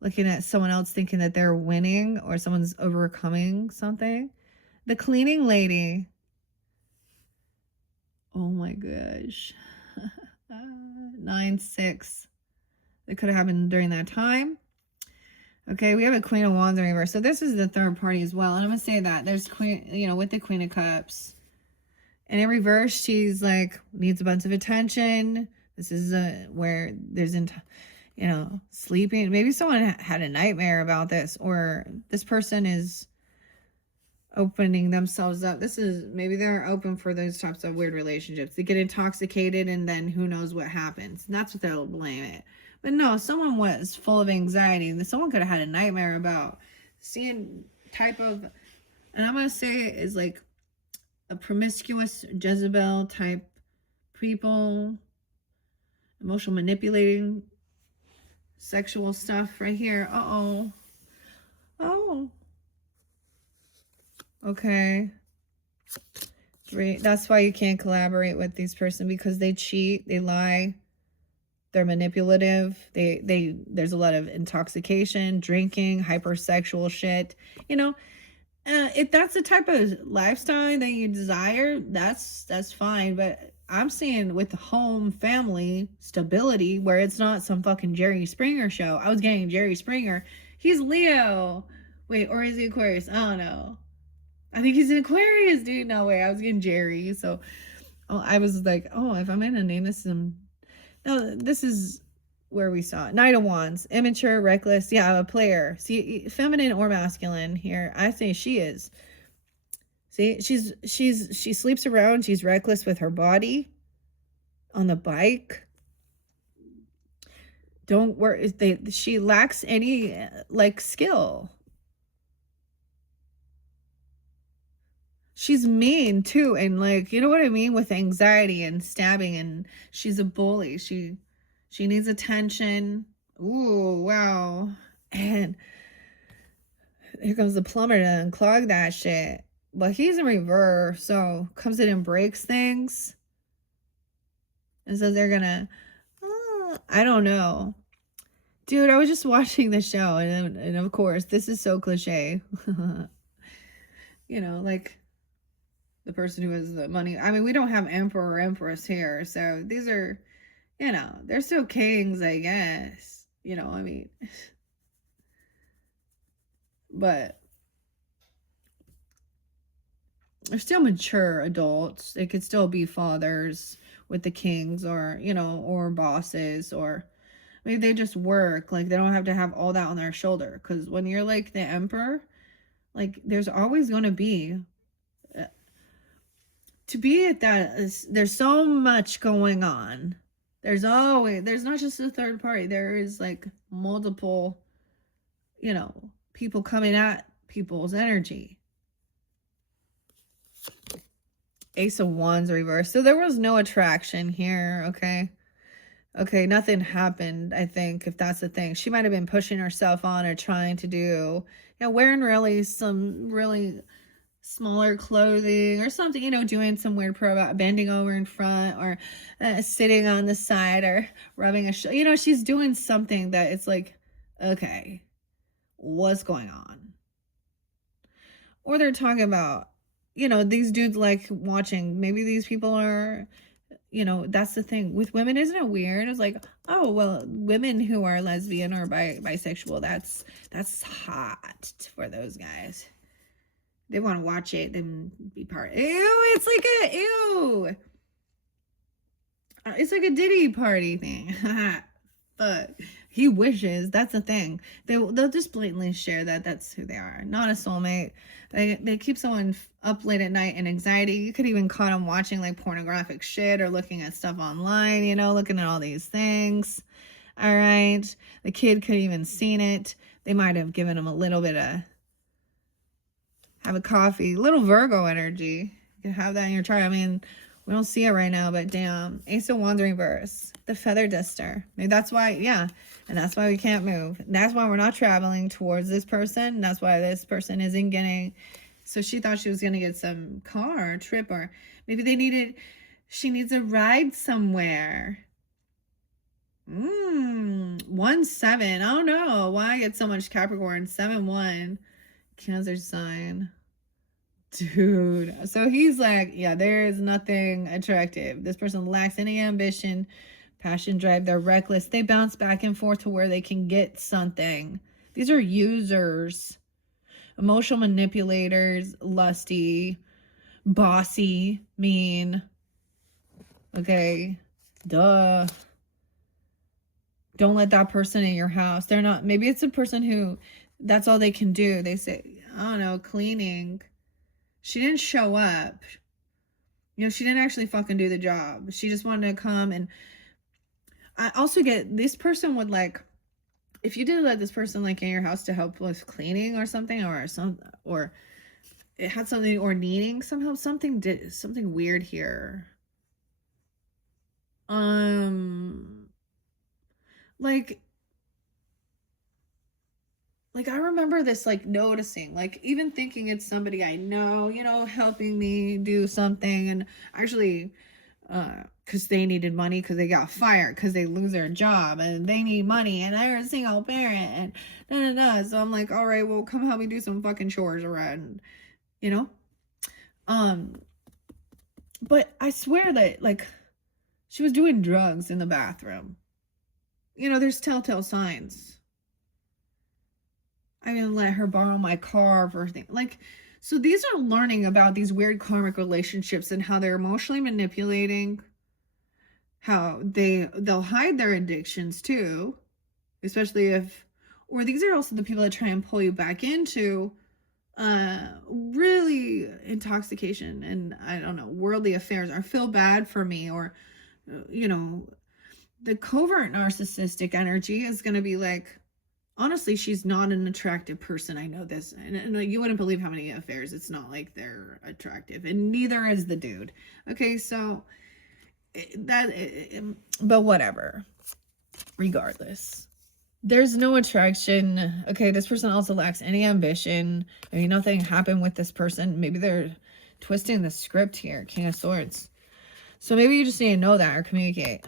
looking at someone else thinking that they're winning or someone's overcoming something. The cleaning lady. Oh my gosh. 9-6. It could have happened during that time. Okay, we have a Queen of Wands in reverse. So this is the third party as well. And I'm going to say that. There's Queen, you know, with the Queen of Cups. And in reverse, she's like, needs a bunch of attention. This is where there's, you know, sleeping. Maybe someone had a nightmare about this. Or this person is opening themselves up. This is, maybe they're open for those types of weird relationships. They get intoxicated and then who knows what happens. And that's what they'll blame it. But no, someone was full of anxiety. Someone could have had a nightmare about seeing type of, and I'm going to say it is like a promiscuous Jezebel type people, emotional manipulating, sexual stuff right here. Uh-oh. Oh. Okay. Great. That's why you can't collaborate with these person, because they cheat, they lie, they're manipulative. There's a lot of intoxication, drinking, hypersexual shit. You know, if that's the type of lifestyle that you desire, that's fine. But I'm seeing with home, family, stability, where it's not some fucking Jerry Springer show. I was getting Jerry Springer. He's Leo. Wait, or is he Aquarius? I don't know. I think he's an Aquarius, dude. No way. I was getting Jerry. So I was like, oh, if I'm gonna name this no, this is where we saw it. Knight of Wands, immature, reckless. Yeah, a player. See, feminine or masculine here. I say she is. See, she sleeps around. She's reckless with her body. On the bike. Don't worry. She lacks any like skill. She's mean too, and like, you know what I mean, with anxiety and stabbing, and she's a bully. She needs attention. Ooh, wow. And here comes the plumber to unclog that shit. But he's in reverse, so comes in and breaks things. And says they're gonna, I don't know. Dude, I was just watching the show, and of course, this is so cliche. You know, like the person who has the money. I mean, we don't have emperor or empress here, so these are, you know, they're still kings, I guess. You know, I mean, but they're still mature adults. They could still be fathers with the kings, or, you know, or bosses, or maybe they just work. Like, they don't have to have all that on their shoulder. Because when you're like the emperor, Like, there's always going to be, to be at that, there's so much going on. There's not just a third party. There is like multiple, people coming at people's energy. Ace of Wands reversed. So there was no attraction here, okay? Okay, nothing happened, I think, if that's the thing. She might have been pushing herself on or trying to do, wearing some really smaller clothing or something, doing some weird bending over in front or sitting on the side or rubbing she's doing something that it's like, okay, what's going on? Or they're talking about, these dudes like watching. Maybe these people are, that's the thing with women. Isn't it weird? It's like, oh, well, women who are lesbian or bisexual, that's hot for those guys. They want to watch it and be part. Ew, it's like a, ew. It's like a Diddy party thing. But he wishes. That's the thing. They'll just blatantly share that that's who they are. Not a soulmate. They keep someone up late at night in anxiety. You could even caught them watching like pornographic shit or looking at stuff online, looking at all these things. All right. The kid could even seen it. They might have given him a little bit of have a coffee, little Virgo energy. You can have that in your chart. I mean, we don't see it right now, but damn. Ace of Wands reverse. The feather duster. Maybe that's why, yeah. And that's why we can't move. And that's why we're not traveling towards this person. And that's why this person isn't getting. So she thought she was going to get some car or trip, or maybe she needs a ride somewhere. 1-7. I don't know why I get so much Capricorn. 7-1. Cancer sign. Dude. So he's like, yeah, there is nothing attractive. This person lacks any ambition, passion, drive. They're reckless. They bounce back and forth to where they can get something. These are users, emotional manipulators, lusty, bossy, mean. Okay. Duh. Don't let that person in your house. They're not, maybe it's a person who that's all they can do. They say, I don't know, cleaning. She didn't show up. She didn't actually fucking do the job. She just wanted to come. And I also get this person would like, if you did let this person like in your house to help with cleaning or something, or it had something, or needing somehow something weird here. Like I remember this, like noticing, like even thinking it's somebody I know, helping me do something, and actually, because they needed money because they got fired because they lose their job and they need money and they're a single parent and so I'm like, all right, well, come help me do some fucking chores around, but I swear that like she was doing drugs in the bathroom. There's telltale signs. I didn't let her borrow my car for things. Like, so these are learning about these weird karmic relationships and how they're emotionally manipulating, how they'll hide their addictions too, especially or these are also the people that try and pull you back into really intoxication and I don't know, worldly affairs, or feel bad for me, or the covert narcissistic energy is going to be like, honestly, she's not an attractive person. I know this. And you wouldn't believe how many affairs. It's not like they're attractive. And neither is the dude. Okay, so but whatever. Regardless. There's no attraction. Okay, this person also lacks any ambition. Maybe nothing happened with this person. Maybe they're twisting the script here. King of Swords. So maybe you just need to know that or communicate.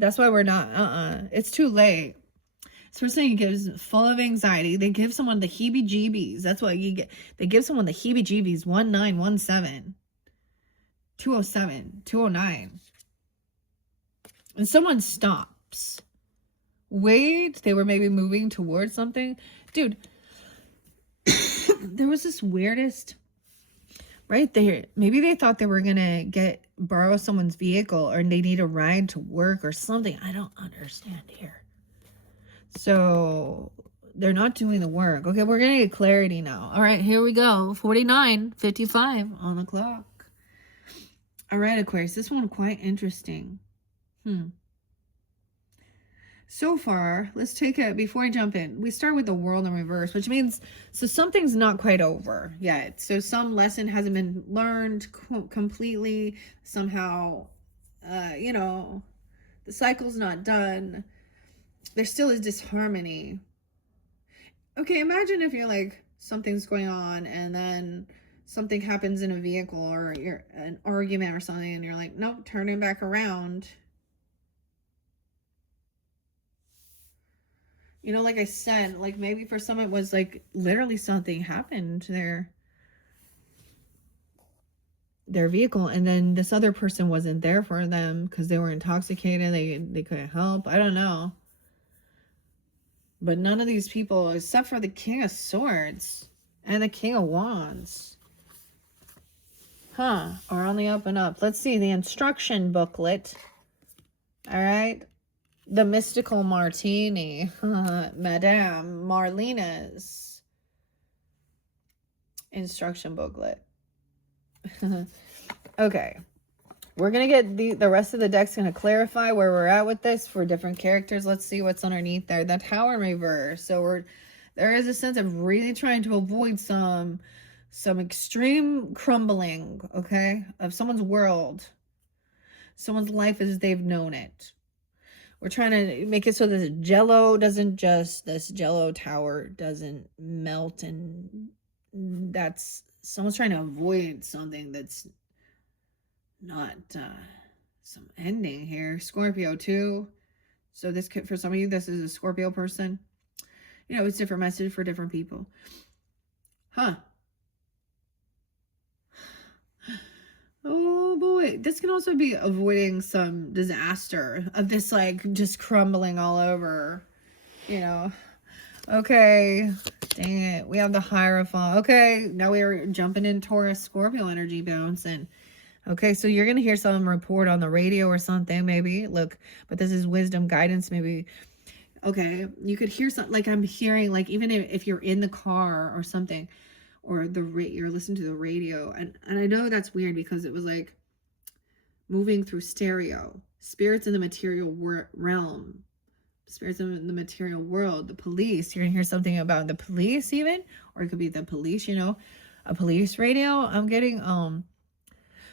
That's why we're not. It's too late. This person gives full of anxiety. They give someone the heebie-jeebies. That's what you get. They give someone the heebie-jeebies. 1917, 207, 209. And someone stops. Wait, they were maybe moving towards something. Dude, there was this weirdest right there. Maybe they thought they were gonna borrow someone's vehicle, or they need a ride to work or something. I don't understand here. So they're not doing the work. Okay, we're gonna get clarity now. All right, here we go. 49:55 on the clock. All right, Aquarius, this one quite interesting. So far, let's take it before I jump in. We start with the world in reverse, which means so something's not quite over yet. So some lesson hasn't been learned completely. Somehow, you know, the cycle's not done. There still is disharmony. Okay, imagine if you're like, something's going on and then something happens in a vehicle or you're an argument or something and you're like, nope, turning back around. You know, like I said, like maybe for some it was like literally something happened to their vehicle, and then this other person wasn't there for them because they were intoxicated. They couldn't help. I don't know. But none of these people, except for the King of Swords and the King of Wands, are on the up and up. Let's see the instruction booklet. All right. The Mystical Martini, Madame Marlena's instruction booklet. Okay. We're going to get the rest of the deck's going to clarify where we're at with this for different characters. Let's see what's underneath there. The Tower in reverse. So there is a sense of really trying to avoid some extreme crumbling, okay, of someone's world, someone's life as they've known it. We're trying to make it so that this Jello tower doesn't melt, and that's someone's trying to avoid something that's not some ending here. Scorpio too. So this could, for some of you, this is a Scorpio person. You know, it's different message for different people. Oh boy, this can also be avoiding some disaster of this, like, just crumbling all over, you know. Okay, dang it. We have the Hierophant. Okay, now we're jumping in Taurus, Scorpio energy bouncing. Okay, so you're going to hear some report on the radio or something, maybe. Look, but this is wisdom, guidance, maybe. Okay, you could hear something, like I'm hearing, like, even if you're in the car or something, or you're listening to the radio, and I know that's weird because it was like moving through stereo. Spirits in the material realm, spirits in the material world, the police. You're gonna hear something about the police, even, or it could be the police. You know, a police radio. I'm getting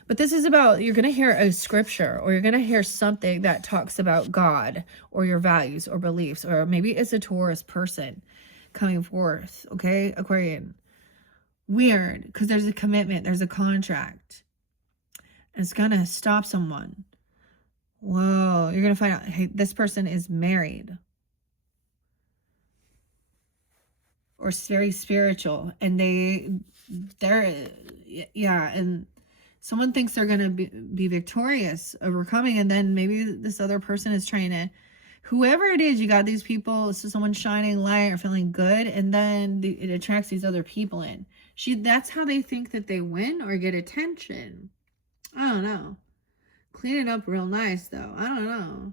but this is about, you're gonna hear a scripture, or you're gonna hear something that talks about God or your values or beliefs, or maybe it's a Taurus person coming forth. Okay, Aquarian. Weird, because there's a commitment, there's a contract. It's gonna stop someone. Whoa, you're gonna find out, hey, this person is married or very spiritual, and they're yeah, and someone thinks they're gonna be victorious, overcoming, and then maybe this other person is trying to, whoever it is, you got these people, so someone shining light or feeling good, and then it attracts these other people in. That's how they think that they win or get attention. I don't know. Clean it up real nice, though. I don't know.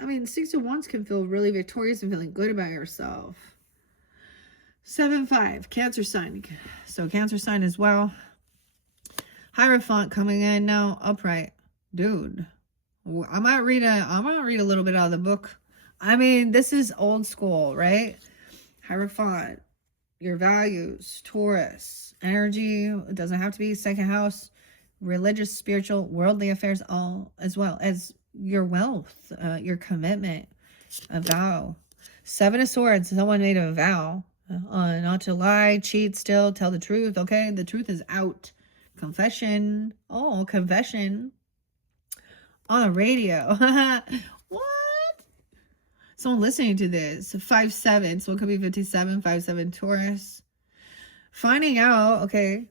I mean, 6 of Wands can feel really victorious and feeling good about yourself. 7-5, Cancer sign. So Cancer sign as well. Hierophant coming in now, upright. Dude, I might read a little bit out of the book. I mean, this is old school, right? Hierophant, your values, Taurus, energy. It doesn't have to be second house. Religious, spiritual, worldly affairs, all as well as your wealth, your commitment, a vow. 7 of Swords, someone made a vow not to lie, cheat, steal, tell the truth. Okay, the truth is out. Confession. Oh, confession on the radio. What? Someone listening to this. 5-7, so it could be 57, 5-7 Taurus. Finding out, okay,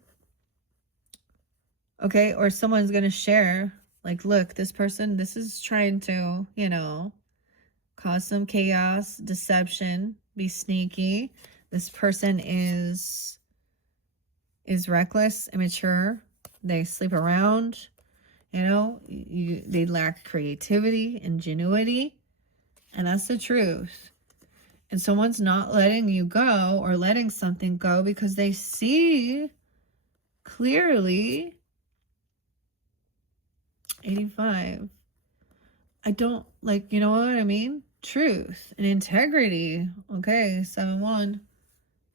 or someone's gonna share, like, look, this person, this is trying to, you know, cause some chaos, deception, be sneaky. This person is reckless, immature. They sleep around, you know, they lack creativity, ingenuity, and that's the truth. And someone's not letting you go or letting something go because they see clearly. 85. I don't like, you know what I mean? Truth and integrity. Okay, 7-1,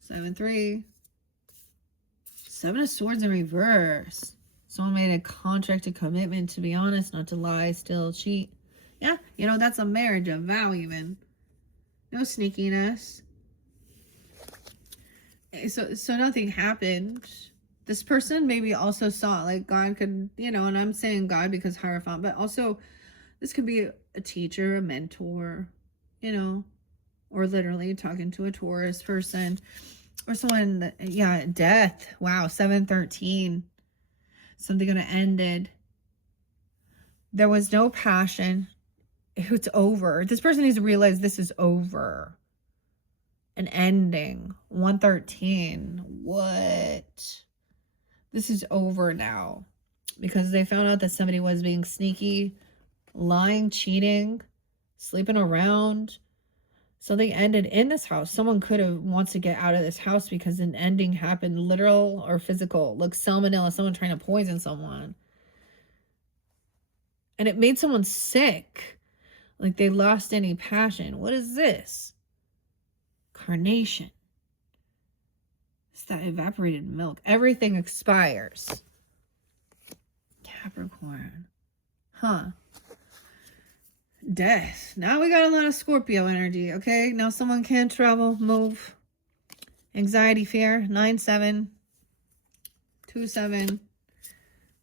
7-3, 7 of Swords in reverse. Someone made a contract, a commitment to be honest, not to lie, steal, cheat. Yeah, you know, that's a marriage, a vow even. No sneakiness. So nothing happened. This person maybe also saw, like, God could, you know, and I'm saying God because Hierophant, but also this could be a teacher, a mentor, you know, or literally talking to a Taurus person or someone that, yeah, death. Wow, 7-13. Something gonna ended. There was no passion. It's over. This person needs to realize this is over. An ending. 113. What? This is over now. Because they found out that somebody was being sneaky, lying, cheating, sleeping around. Something ended in this house. Someone could have wants to get out of this house because an ending happened, literal or physical. Look, salmonella, someone trying to poison someone. And it made someone sick. Like they lost any passion. What is this? Carnation. It's that evaporated milk. Everything expires. Capricorn. Huh. Death. Now we got a lot of Scorpio energy, okay? Now someone can't travel, move. Anxiety, fear. 9-7. 2-7.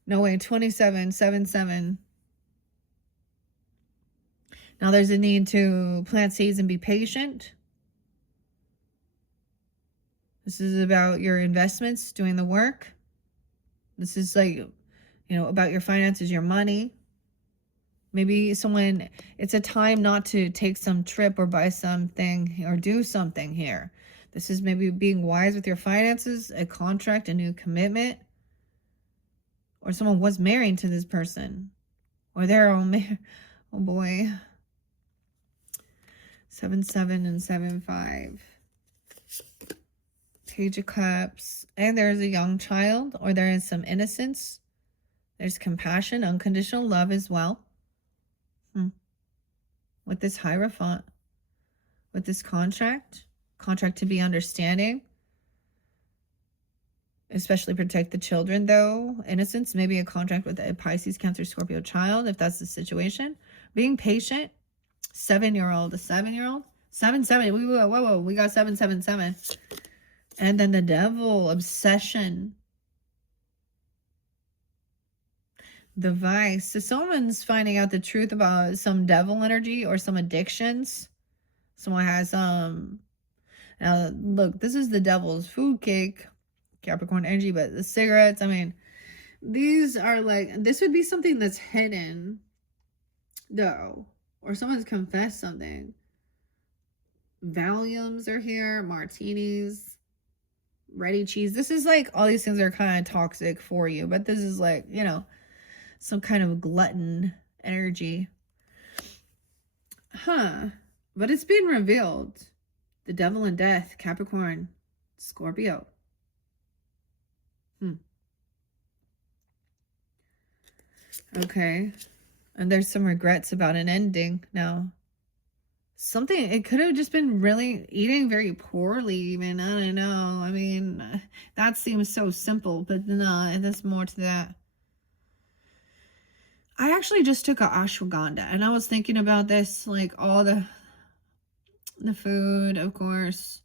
No way, 27. 7-7. Now there's a need to plant seeds and be patient. This is about your investments, doing the work. This is like, you know, about your finances, your money. Maybe someone, it's a time not to take some trip or buy something or do something here. This is maybe being wise with your finances, a contract, a new commitment. Or someone was married to this person. Or they're all married. Oh boy. 7-7 and 7-5. Page of Cups. And there's a young child, or there is some innocence. There's compassion, unconditional love as well. With this Hierophant. With this contract. Contract to be understanding. Especially protect the children, though. Innocence, maybe a contract with a Pisces, Cancer, Scorpio child, if that's the situation. Being patient. 7-year-old, a 7-year-old. 7-7. Whoa. We got 7-7-7. And then the devil, obsession. The vice. So someone's finding out the truth about some devil energy or some addictions. Someone has now look, this is the devil's food cake, Capricorn energy, but the cigarettes, I mean, these are like, this would be something that's hidden though, or someone's confessed something. Valiums are here, martinis, ready cheese. This is like, all these things are kind of toxic for you, but this is like, you know, some kind of glutton energy. But it's been revealed. The devil and death, Capricorn, Scorpio. Okay. And there's some regrets about an ending now. Something, it could have just been really eating very poorly even. I don't know. I mean, that seems so simple, but no, there's more to that. I actually just took a ashwagandha and I was thinking about this, like all the food, of course.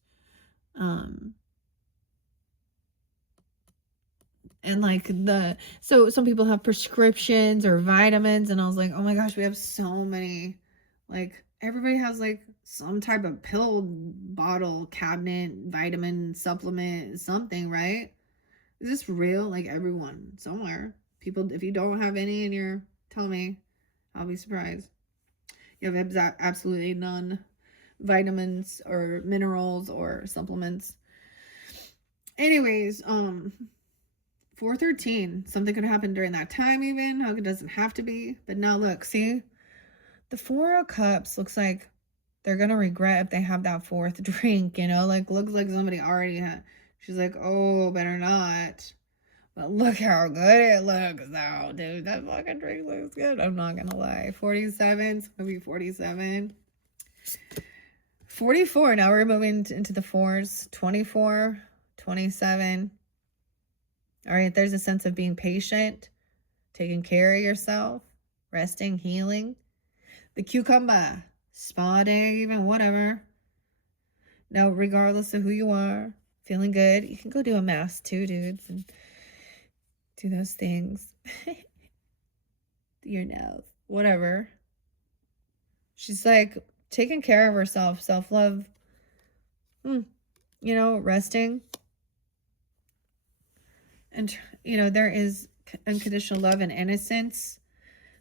And like so some people have prescriptions or vitamins, and I was like, oh my gosh, we have so many. Like everybody has like some type of pill bottle cabinet, vitamin supplement, something, right? Is this real? Like everyone somewhere. People, if you don't have any in your, tell me. I'll be surprised. You have absolutely none vitamins or minerals or supplements. Anyways, 4-13. Something could happen during that time even. How it doesn't have to be. But now look, see? The 4 of Cups looks like They're going to regret if they have that fourth drink, you know, like looks like somebody already had. She's like, oh, better not. But look how good it looks though, dude. That fucking drink looks good. I'm not going to lie. 47, it's going to be 47. 44, now we're moving into the fours. 24, 27. All right, there's a sense of being patient, taking care of yourself, resting, healing. The cucumber, spa day, even whatever. Now, regardless of who you are, feeling good, you can go do a mass too, dudes, and do those things. Your nails, whatever. She's like taking care of herself, self-love, you know, resting. And, you know, there is unconditional love and innocence.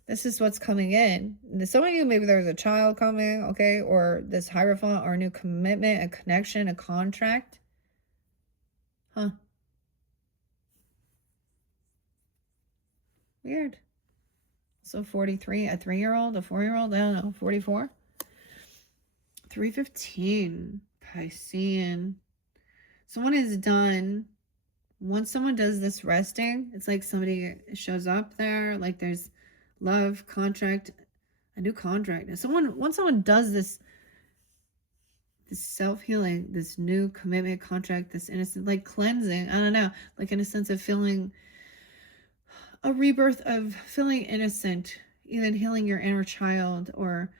This is what's coming in. Some of you, maybe there's a child coming, okay? Or this Hierophant, or a new commitment, a connection, a contract. Huh. Weird. So 43, a 3-year-old, a 4-year-old, I don't know, 44. 315, Piscean. Someone is done. Once someone does this resting, it's like somebody shows up there, like there's love, contract, a new contract. And once someone does this self-healing, this new commitment, contract, this innocent, like cleansing, I don't know, like in a sense of feeling a rebirth, of feeling innocent, even healing your inner child, or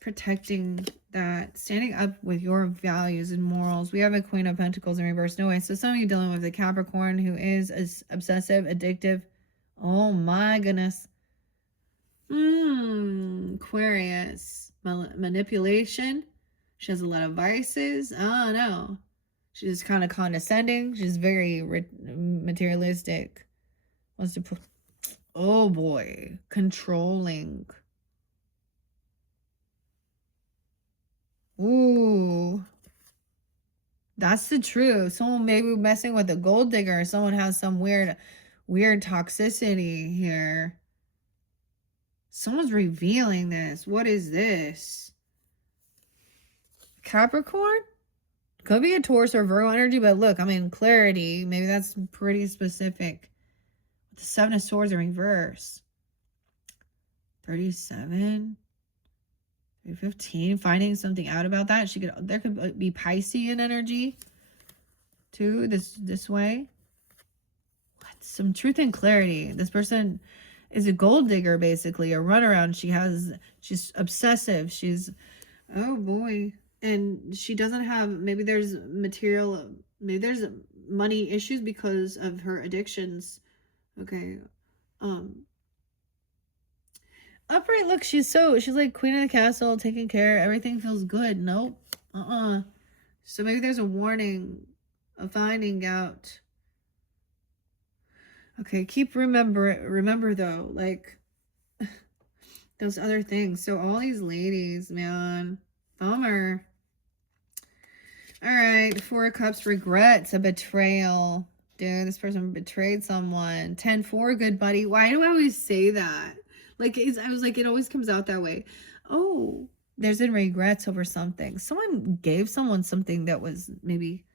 protecting that, standing up with your values and morals. We have a Queen of Pentacles in reverse. No way. So some of you dealing with a Capricorn who is obsessive, addictive. Oh my goodness. Aquarius. Manipulation. She has a lot of vices. Oh no. She's kind of condescending. She's very materialistic. Wants to put, oh boy, controlling. Ooh, that's the truth. Someone maybe messing with a gold digger. Someone has some weird toxicity here. Someone's revealing this. What is this? Capricorn? Could be a Taurus or Virgo energy, but look, I mean, clarity. Maybe that's pretty specific. The 7 of Swords in reverse. 37. 15, finding something out about that. There could be Piscean energy too, this way. What? Some truth and clarity. This person is a gold digger, basically, a runaround. She's obsessive. She's, oh boy. And she doesn't have, maybe there's money issues because of her addictions. Okay. Upright, look, she's like Queen of the Castle, taking care, everything feels good. Nope. So maybe there's a warning, a finding out. Okay, remember though, like those other things. So all these ladies, man, bummer. All right, 4 of Cups, regrets, a betrayal. Dude, this person betrayed someone. 10-4, good buddy. Why do I always say that? Like, I was like, it always comes out that way. Oh, there's been regrets over something. Someone gave someone something that was maybe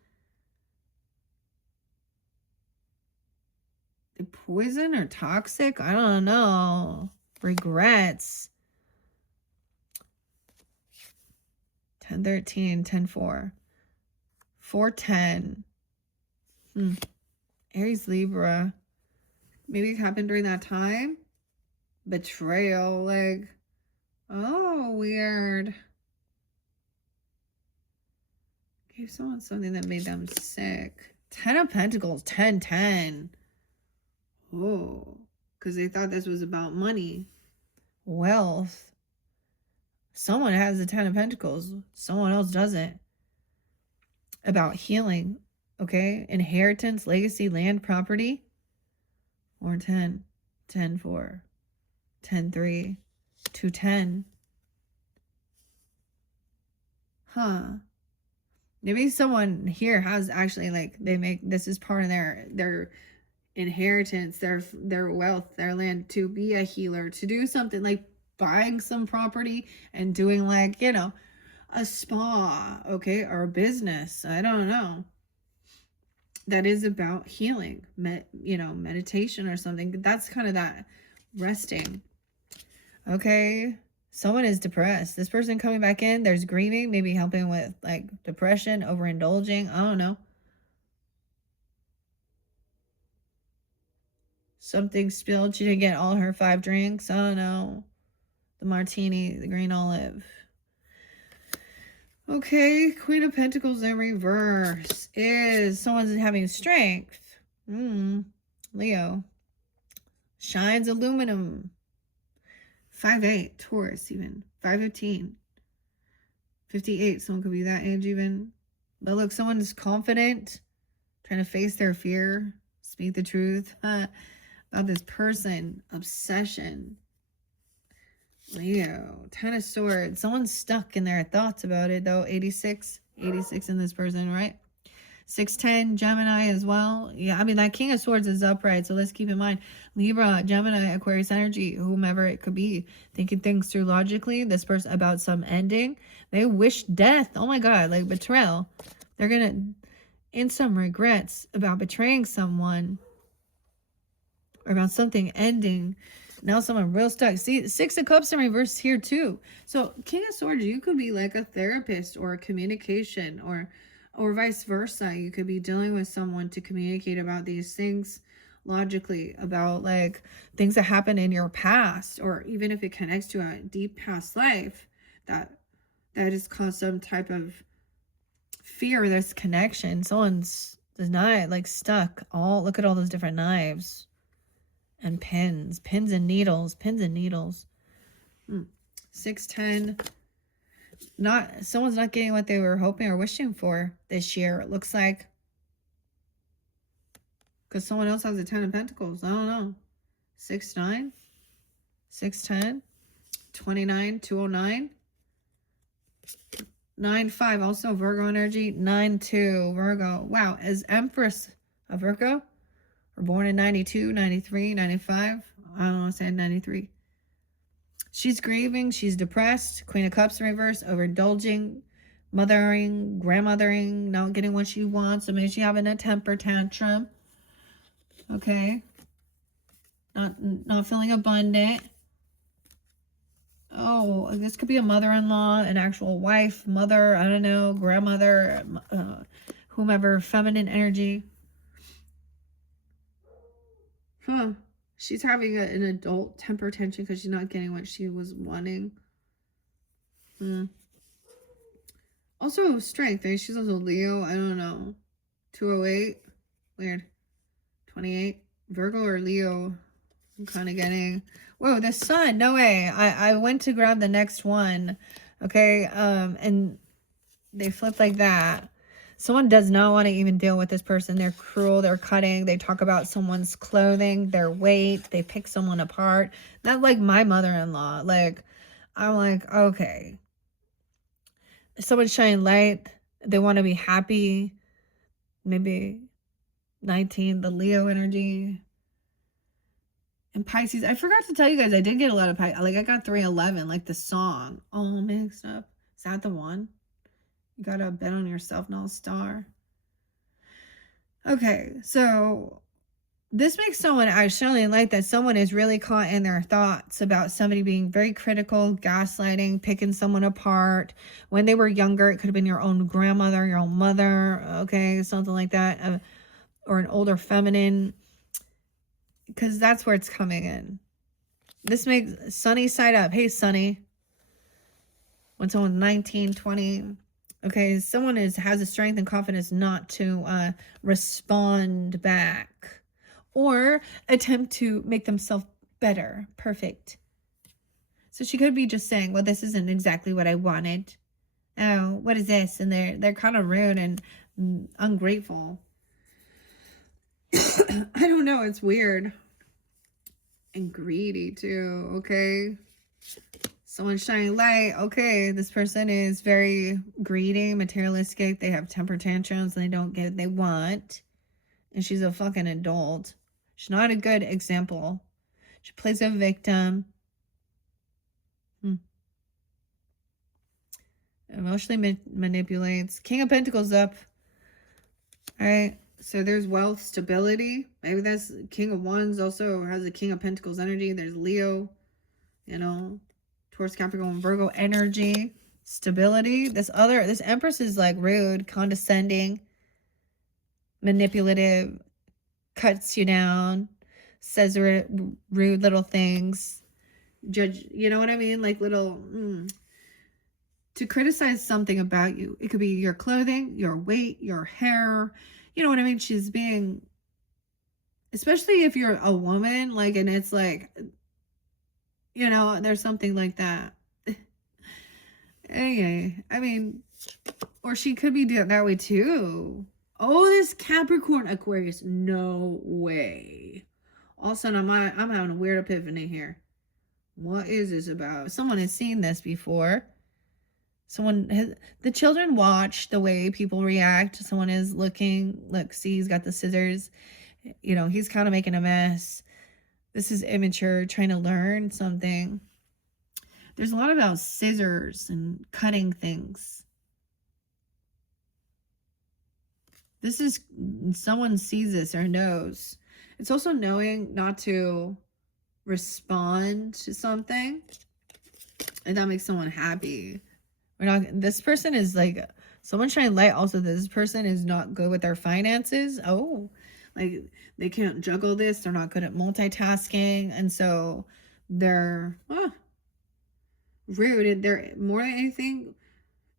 poison or toxic. I don't know. Regrets. 10-13, 10-4. 4-10. Aries, Libra. Maybe it happened during that time. Betrayal, like, oh, weird. Gave someone something that made them sick. 10 of Pentacles, 10-10. Oh, because they thought this was about money, wealth. Someone has the 10 of Pentacles, someone else doesn't. About healing, okay? Inheritance, legacy, land, property. Or 10, 10-4. 10-3, 2-10. Huh. Maybe someone here has actually, like, this is part of their inheritance, their wealth, their land, to be a healer, to do something like buying some property and doing, like, you know, a spa, okay, or a business. I don't know. That is about healing, meditation or something. That's kind of that resting. Okay. Someone is depressed. This person coming back in, there's grieving, maybe helping with like depression, overindulging. I don't know. Something spilled. She didn't get all her 5 drinks. I don't know. The martini, the green olive. Okay, Queen of Pentacles in reverse is someone's having strength. Leo. Shines aluminum. 5'8", Taurus even. 5'15". 58, someone could be that age even. But look, someone is confident, trying to face their fear, speak the truth about this person. Obsession. Leo, 10 of Swords. Someone's stuck in their thoughts about it, though. 86 in this person, right? 610, Gemini as well. Yeah, I mean, that King of Swords is upright, so let's keep in mind. Libra, Gemini, Aquarius energy, whomever it could be, thinking things through logically. This person about some ending. They wish death. Oh my God, like betrayal. They're going to, in some regrets about betraying someone or about something ending. Now someone real stuck. See, 6 of Cups in reverse here too. So King of Swords, you could be like a therapist or a communication or vice versa. You could be dealing with someone to communicate about these things logically, about like things that happen in your past, or even if it connects to a deep past life that has caused some type of fear, this connection. Someone's not like stuck. Look at all those different knives. And pins and needles, 610. Someone's not getting what they were hoping or wishing for this year, it looks like. Because someone else has a 10 of Pentacles. I don't know. 6-9, 6-10, 29, 209, 9-5, also Virgo energy, 9-2, Virgo. Wow, as Empress of Virgo, we're born in 92, 93, 95. I don't want to say 93. She's grieving. She's depressed. Queen of Cups in reverse. Overindulging. Mothering. Grandmothering. Not getting what she wants. So maybe she's having a temper tantrum. Okay. Not feeling abundant. Oh, this could be a mother-in-law, an actual wife, mother, I don't know, grandmother, whomever, feminine energy. She's having an adult temper tension because she's not getting what she was wanting. Also, strength. She's also Leo. I don't know. 208. Weird. 28. Virgo or Leo. I'm kind of getting... Whoa, the sun. No way. I went to grab the next one. Okay. And they flipped like that. Someone does not want to even deal with this person. They're cruel. They're cutting. They talk about someone's clothing, their weight. They pick someone apart. Not like my mother-in-law. Like, I'm like, okay. Someone's shining light. They want to be happy. Maybe 19, the Leo energy. And Pisces. I forgot to tell you guys, I did get a lot of Pisces. Like, I got 311, like the song. All mixed up. Is that the one? You gotta bet on yourself, not a star. Okay, so this makes someone actually like that someone is really caught in their thoughts about somebody being very critical, gaslighting, picking someone apart. When they were younger, it could have been your own grandmother, your own mother, okay, something like that, or an older feminine, because that's where it's coming in. This makes Sunny side up. Hey, Sunny. When someone's 19, 20... Okay, someone has the strength and confidence not to respond back or attempt to make themselves better, perfect. So she could be just saying, well, this isn't exactly what I wanted. Oh, what is this? And they're kind of rude and ungrateful. I don't know. It's weird. And greedy too, okay? Someone's shining light. Okay, this person is very greedy, materialistic. They have temper tantrums. They don't get what they want. And she's a fucking adult. She's not a good example. She plays a victim. Emotionally manipulates. King of Pentacles up. All right. So there's wealth, stability. Maybe that's King of Wands also has a King of Pentacles energy. There's Leo, you know, Taurus, Capricorn, Virgo energy, stability. This Empress is like rude, condescending, manipulative, cuts you down, says rude little things, judge, you know what I mean? Like little, to criticize something about you. It could be your clothing, your weight, your hair, you know what I mean? She's being, especially if you're a woman, like, and it's like, you know, there's something like that. Anyway, I mean, or she could be doing that way too. Oh, this Capricorn Aquarius, no way. All of a sudden, I'm having a weird epiphany here. What is this about? Someone has seen this before. The children watch the way people react. Someone is looking, look, see, he's got the scissors. You know, he's kind of making a mess. This is immature, trying to learn something. There's a lot about scissors and cutting things. This is, someone sees this or knows. It's also knowing not to respond to something. And that makes someone happy. This person is like, someone shining light also, this person is not good with their finances. Oh, like they can't juggle this. They're not good at multitasking. And so they're rude. And they're, more than anything,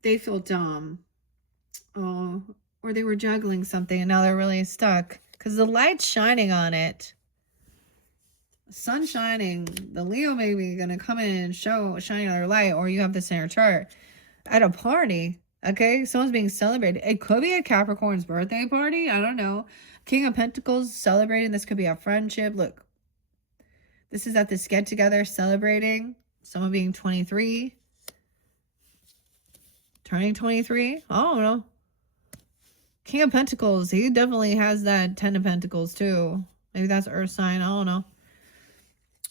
they feel dumb. Oh, or they were juggling something and now they're really stuck because the light's shining on it. Sun shining. The Leo may be going to come in and shine their light, or you have this in your chart at a party. Okay, someone's being celebrated. It could be a Capricorn's birthday party. I don't know. King of Pentacles celebrating. This could be a friendship. Look, this is at this get together celebrating. Someone being 23, turning 23. I don't know. King of Pentacles, he definitely has that 10 of Pentacles too. Maybe that's Earth sign. I don't know.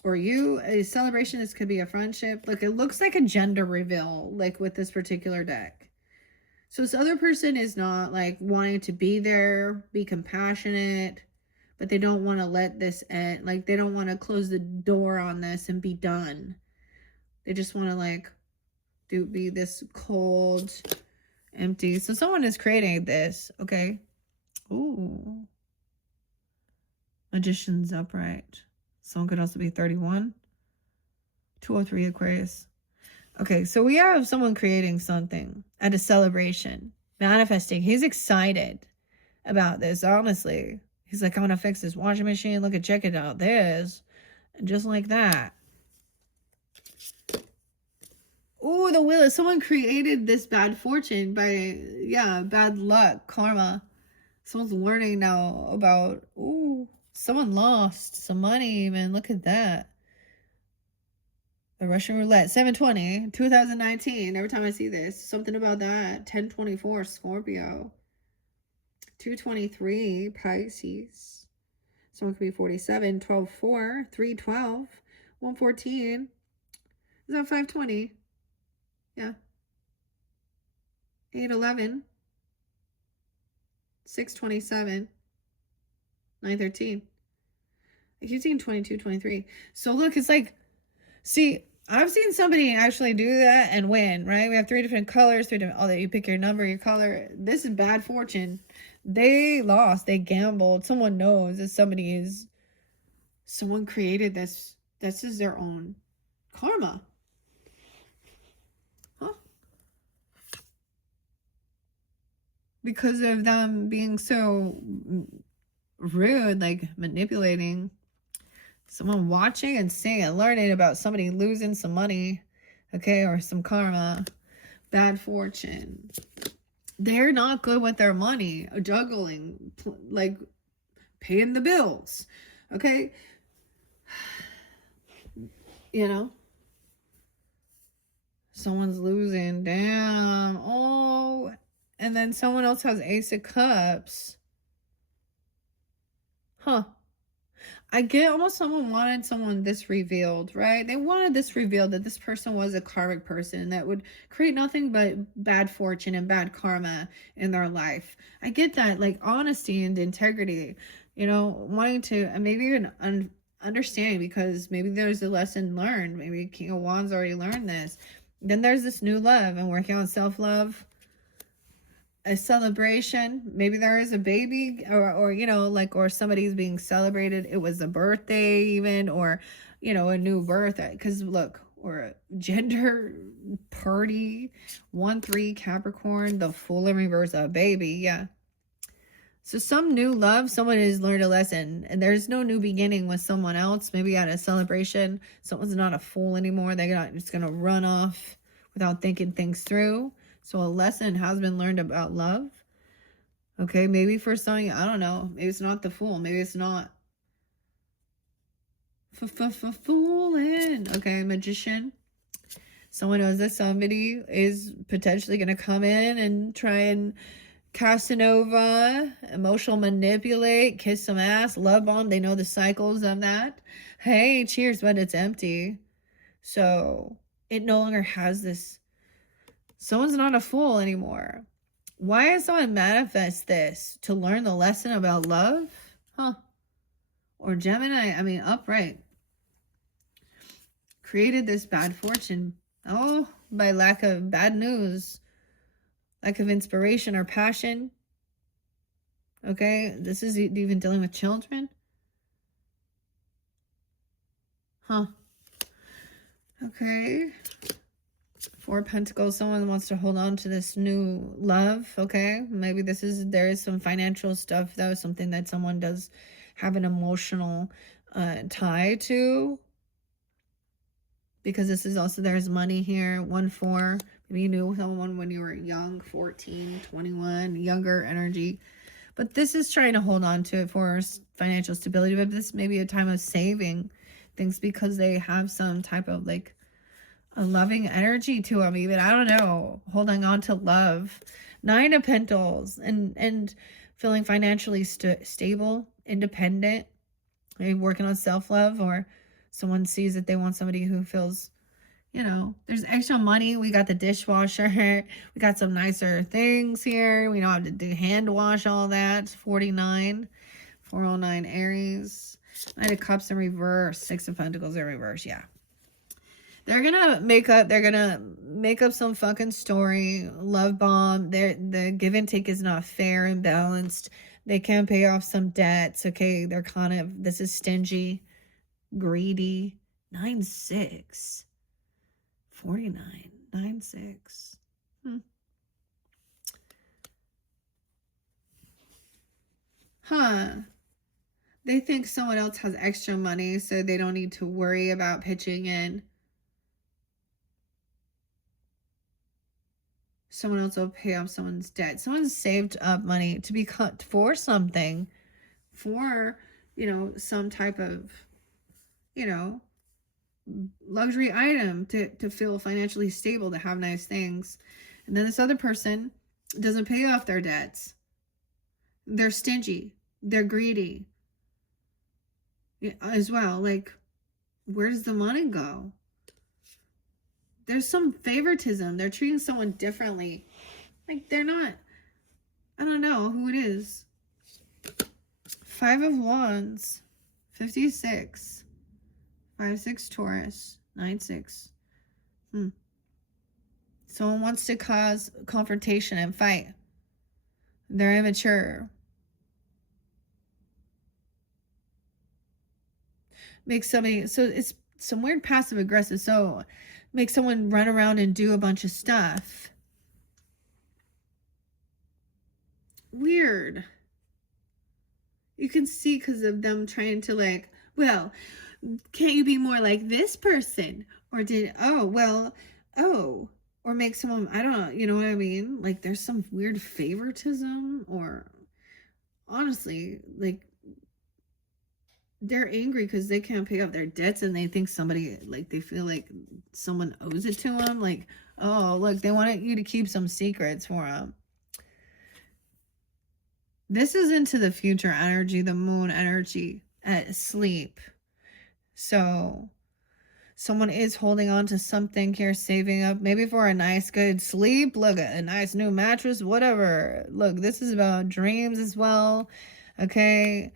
Or you, a celebration. This could be a friendship. Look, it looks like a gender reveal, like with this particular deck. So this other person is not like wanting to be there, be compassionate, but they don't want to let this end. Like they don't want to close the door on this and be done. They just want to like be this cold, empty. So someone is creating this, okay? Ooh. Magician's upright. Someone could also be 31. 203 Aquarius. Okay, so we have someone creating something at a celebration, manifesting. He's excited about this, honestly. He's like, I want to fix this washing machine. Look at, check it out. This. And just like that. Oh, the wheel. Someone created this bad fortune by, bad luck, karma. Someone's learning now about, someone lost some money, man. Look at that. The Russian roulette, 720, 2019. Every time I see this, something about that. 1024, Scorpio. 223, Pisces. Someone could be 47, 12-4, 312, 114. Is that 520? Yeah. 811, 627, 913. I keep seeing 22, 23. So look, it's like, see, I've seen somebody actually do that and win, right? We have 3 different colors, 3 different, that you pick your number, your color. This is bad fortune. They lost, they gambled. Someone knows that someone created this. This is their own karma. Huh? Because of them being so rude, like manipulating. Someone watching and seeing and learning about somebody losing some money, okay, or some karma, bad fortune. They're not good with their money, juggling, like paying the bills, okay? You know? Someone's losing, damn, oh, and then someone else has Ace of Cups. Huh. I get almost someone wanted someone this revealed, right? They wanted this revealed that this person was a karmic person that would create nothing but bad fortune and bad karma in their life. I get that, like honesty and integrity, you know, wanting to, and maybe even understanding because maybe there's a lesson learned. Maybe King of Wands already learned this. Then there's this new love and working on self love, a celebration. Maybe there is a baby, or you know, like, or somebody's being celebrated. It was a birthday even, or you know, a new birth. Because look, or a gender party. 1-3 Capricorn, the Fool in reverse, a baby. Yeah. So some new love, someone has learned a lesson, and there's no new beginning with someone else. Maybe at a celebration, someone's not a fool anymore. They're not just gonna run off without thinking things through. So a lesson has been learned about love. Okay, maybe for something, I don't know. Maybe it's not the fool. Maybe it's not fooling. Okay, magician. Someone knows that somebody is potentially going to come in and try and Casanova, emotional manipulate, kiss some ass, love bomb. They know the cycles of that. Hey, cheers, but it's empty. So it no longer has this. Someone's not a fool anymore. Why does someone manifest this? To learn the lesson about love? Huh. Or Gemini, I mean, upright. Created this bad fortune. Oh, by lack of bad news, lack of inspiration or passion. Okay, this is even dealing with children. Huh. Okay. 4 of Pentacles, someone wants to hold on to this new love. Okay, maybe there is some financial stuff though, something that someone does have an emotional tie to, because this is also, there's money here. 1-4, maybe you knew someone when you were young, 14, 21, younger energy, but this is trying to hold on to it for financial stability. But this may be a time of saving things because they have some type of like a loving energy to them, even, I don't know, holding on to love. 9 of Pentacles, and feeling financially stable, independent, maybe working on self-love, or someone sees that they want somebody who feels, you know, there's extra money. We got the dishwasher. We got some nicer things here. We don't have to do hand wash, all that. 49, 409 Aries. 9 of Cups in reverse. 6 of Pentacles in reverse. Yeah. They're gonna make up some fucking story. Love bomb. The give and take is not fair and balanced. They can't pay off some debts. Okay, they're kind of, this is stingy, greedy. 9-6. 49. 9-6. Huh. They think someone else has extra money, so they don't need to worry about pitching in. Someone else will pay off someone's debt. Someone's saved up money to be cut for something, for, you know, some type of, you know, luxury item, to feel financially stable, to have nice things. And then this other person doesn't pay off their debts. They're stingy. They're greedy as well. Like, where does the money go? There's some favoritism. They're treating someone differently. Like, they're not, I don't know who it is. 5 of Wands, 56. 5-6 Taurus, 9-6. Someone wants to cause confrontation and fight. They're immature. Make somebody, so it's some weird passive aggressive. So make someone run around and do a bunch of stuff. Weird. You can see because of them trying to, like, well, can't you be more like this person? Or or make someone, I don't know, you know what I mean? Like, there's some weird favoritism, or honestly, like, they're angry because they can't pay off their debts, and they think somebody, like, they feel like someone owes it to them. Like, oh, look, they wanted you to keep some secrets for them. This is into the future energy, the moon energy. at sleep. So someone is holding on to something here, saving up maybe for a nice good sleep. Look, a nice new mattress, whatever. Look, this is about dreams as well. Okay.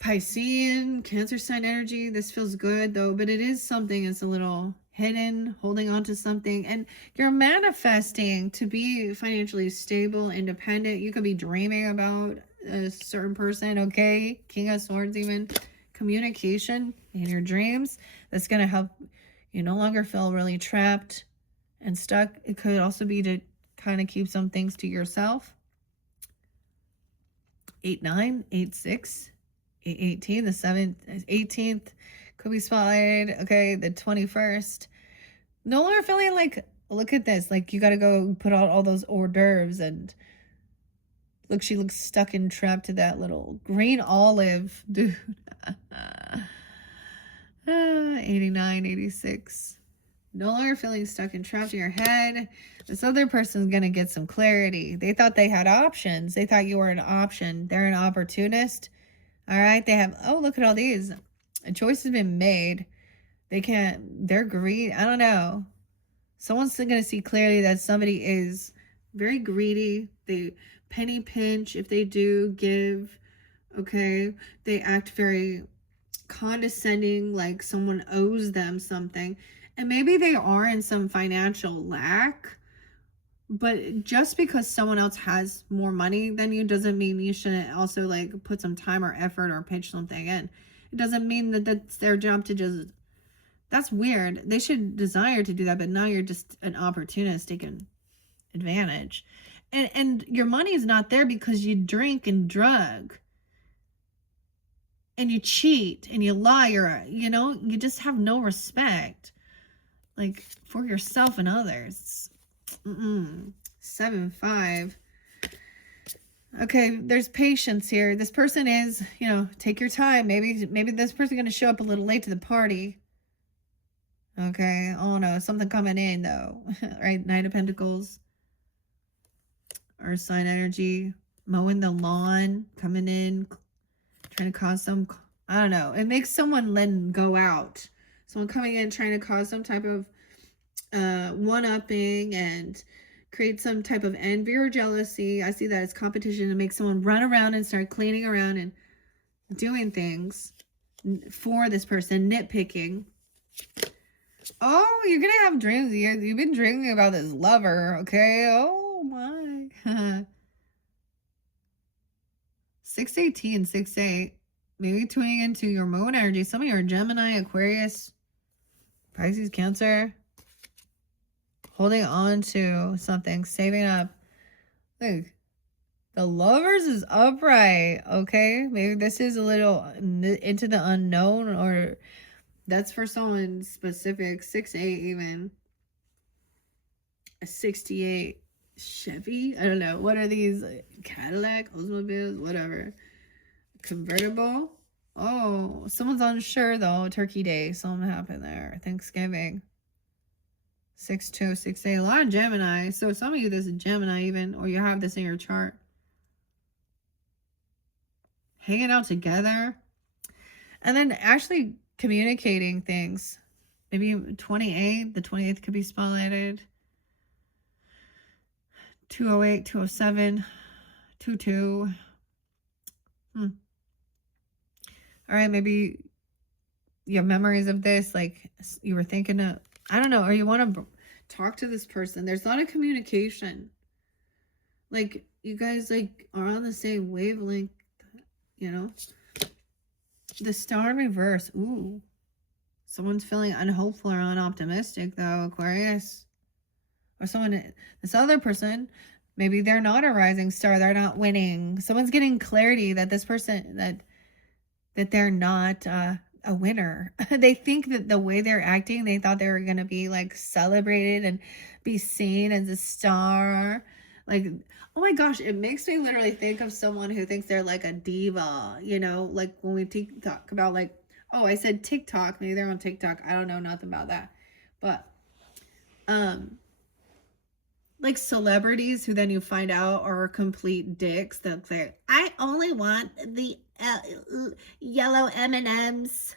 Piscean, Cancer sign energy. This feels good though, but it is something that's a little hidden, holding on to something. And you're manifesting to be financially stable, independent. You could be dreaming about a certain person, okay? King of Swords, even communication in your dreams. That's going to help you no longer feel really trapped and stuck. It could also be to kind of keep some things to yourself. 8-9, 8-6. 18, the 7th, 18th could be spotlighted. Okay, the 21st. No longer feeling like, look at this, like you got to go put out all those hors d'oeuvres. And look, she looks stuck and trapped to that little green olive, dude. 89, 86. No longer feeling stuck and trapped in your head. This other person's going to get some clarity. They thought they had options. They thought you were an option. They're an opportunist. All right, they have, oh, look at all these. A choice has been made. They're greedy. I don't know. Someone's going to see clearly that somebody is very greedy. They penny pinch if they do give. Okay, they act very condescending, like someone owes them something. And maybe they are in some financial lack. But just because someone else has more money than you doesn't mean you shouldn't also like put some time or effort or pitch something in. It doesn't mean that that's their job to just, that's weird. They should desire to do that, but now you're just an opportunist taking advantage. And your money is not there because you drink and drug and you cheat and you lie, or you just have no respect like for yourself and others. 7-5. Okay, there's patience here. This person is, take your time. Maybe this person going to show up a little late to the party. Okay. Oh no, something coming in though. Right? Knight of Pentacles. Earth sign energy. Mowing the lawn, coming in, trying to cause some, I don't know. It makes someone then go out. Someone coming in trying to cause some type of one-upping and create some type of envy or jealousy. I see that as competition to make someone run around and start cleaning around and doing things for this person, nitpicking. Oh, you're gonna have dreams. You've been dreaming about this lover, okay? Oh my. 6-18, 6-8. Maybe tuning into your moon energy. Some of you are Gemini, Aquarius, Pisces, Cancer. Holding on to something, saving up. Look, the Lovers is upright, okay? Maybe this is a little into the unknown, or that's for someone specific. 6-8 even. A 68 Chevy? I don't know. What are these? Cadillac, Oldsmobiles, whatever. Convertible? Oh, someone's unsure though. Turkey Day. Something happened there. Thanksgiving. 6-2, 6-8. A lot of Gemini. So some of you, this is Gemini even, or you have this in your chart. Hanging out together. And then actually communicating things. Maybe 28. The 28th could be spotlighted. 208, 207, 22. All right, maybe you have memories of this, like you were thinking of, I don't know, or you want to talk to this person. There's a lot of communication. Like you guys like are on the same wavelength, The Star in reverse. Ooh. Someone's feeling unhopeful or unoptimistic though, Aquarius. Or someone, this other person, maybe they're not a rising star. They're not winning. Someone's getting clarity that this person, that they're not a winner. They think that the way they're acting, they thought they were going to be like celebrated and be seen as a star. Like, oh my gosh, it makes me literally think of someone who thinks they're like a diva, like when we talk about like, oh, I said TikTok, maybe they're on TikTok. I don't know nothing about that. But, like celebrities who then you find out are complete dicks. They'll say, I only want the yellow M&Ms.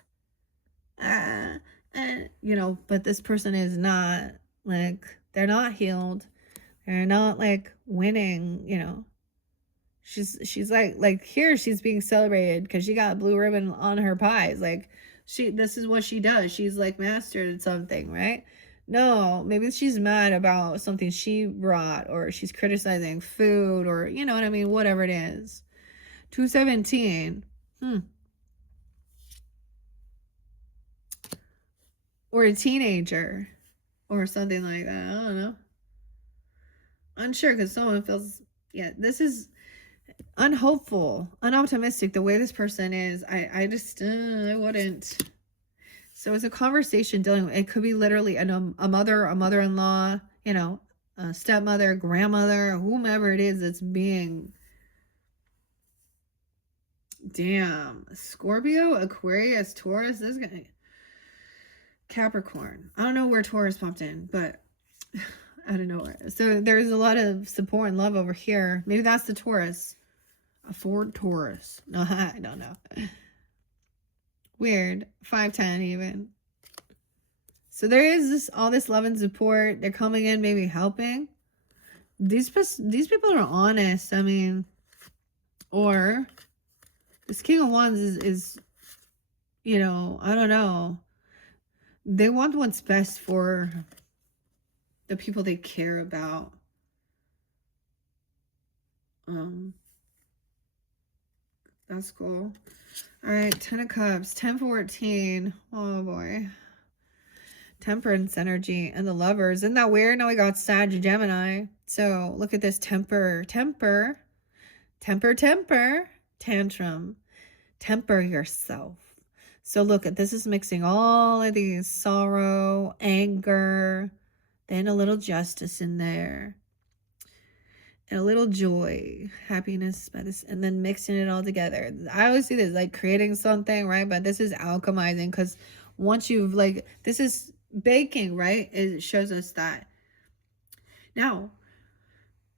You know, but this person is not, like, they're not healed. They're not, like, winning, you know. She's like here she's being celebrated because she got blue ribbon on her pies. Like, this is what she does. She's like mastered something, right? No, maybe she's mad about something she brought, or she's criticizing food, or you know what I mean, whatever it is. 217. Or a teenager or something like that. I don't know. Unsure, because someone feels, yeah, this is unhopeful, unoptimistic. The way this person is, I just I wouldn't. So it's a conversation dealing with, it could be literally a mother, a mother-in-law, you know, a stepmother, grandmother, whomever it is that's being, damn, Scorpio, Aquarius, Taurus, this guy, Capricorn. I don't know where Taurus popped in, but out of nowhere. So there's a lot of support and love over here. Maybe that's the Taurus. A Ford Taurus. No, I don't know. Weird. 510 even. So there is all this love and support. They're coming in, maybe helping. These people are honest. I mean, or this King of Wands is, you know, I don't know. They want what's best for the people they care about. That's cool. All right, 10 of Cups, 10-14. Oh boy. Temperance energy and the Lovers. Isn't that weird? Now we got Sag Gemini. So look at this temper. Tantrum. Temper yourself. So look at this, is mixing all of these sorrow, anger, then a little justice in there. And a little joy, happiness, and then mixing it all together. I always see this like creating something, right? But this is alchemizing, because once you've, like, this is baking, right? It shows us that. Now,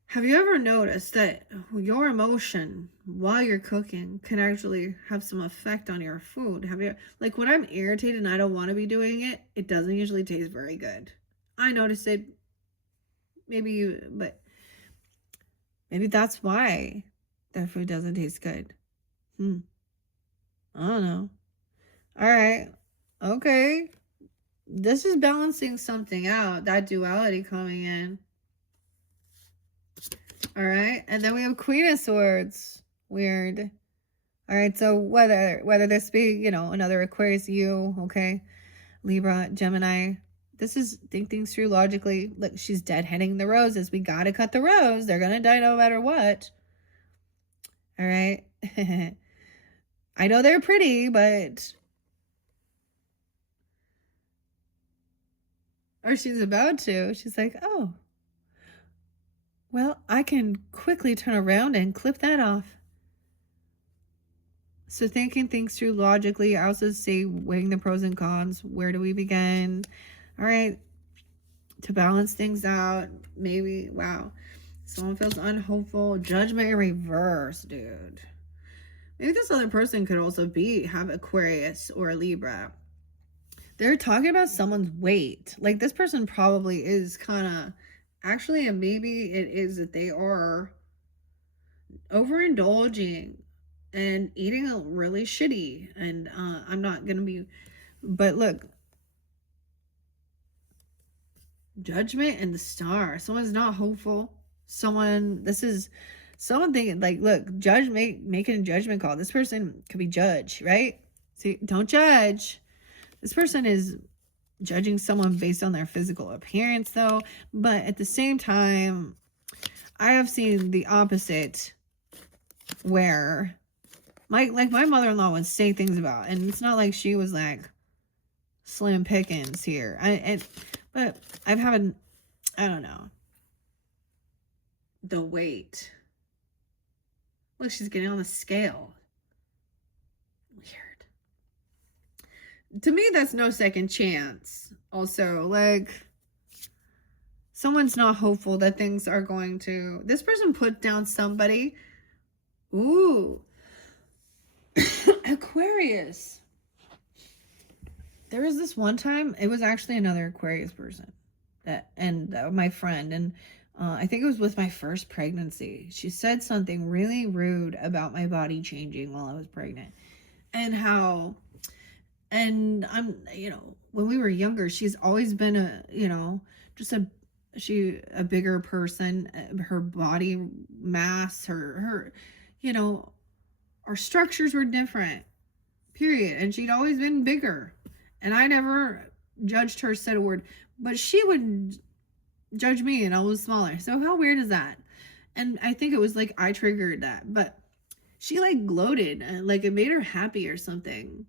have you ever noticed that your emotion while you're cooking can actually have some effect on your food? Have you, like, when I'm irritated and I don't want to be doing it, it doesn't usually taste very good. I noticed it. Maybe you, but maybe that's why their food doesn't taste good. I don't know. All right. Okay. This is balancing something out. That duality coming in. All right. And then we have Queen of Swords. Weird. All right. So whether this be, you know, another Aquarius, you, okay, Libra, Gemini, this is think things through logically. Look, she's deadheading the roses. We got to cut the rose. They're going to die no matter what. All right. I know they're pretty, but... Or she's about to. She's like, oh, well, I can quickly turn around and clip that off. So thinking things through logically. I also say weighing the pros and cons. Where do we begin? All right. To balance things out, maybe, wow. Someone feels unhopeful. Judgment in reverse, dude. Maybe this other person could also have Aquarius or Libra. They're talking about someone's weight. Like, this person probably is kind of, actually, and maybe it is that they are overindulging and eating really shitty. And I'm not going to be, but look, Judgment and the Star. Someone's not hopeful. This is someone thinking, like, look, making a judgment call. This person could be judged, right? See, don't judge. This person is judging someone based on their physical appearance, though. But at the same time, I have seen the opposite, where my mother-in-law would say things about, and it's not like she was like slim pickings here. But I've had, I don't know, the weight. Look, she's getting on the scale. Weird. To me, that's no second chance. Also, like, Someone's not hopeful that things are going to... This person put down somebody. Ooh. Aquarius. There was this one time, it was actually another Aquarius person, my friend, and I think it was with my first pregnancy. She said something really rude about my body changing while I was pregnant, and I'm, when we were younger, she's always been a bigger person. Her body mass, her, our structures were different, period, and she'd always been bigger. And I never judged her, said a word, but she would judge me and I was smaller. So how weird is that? And I think it was like I triggered that, but she like gloated, like it made her happy or something.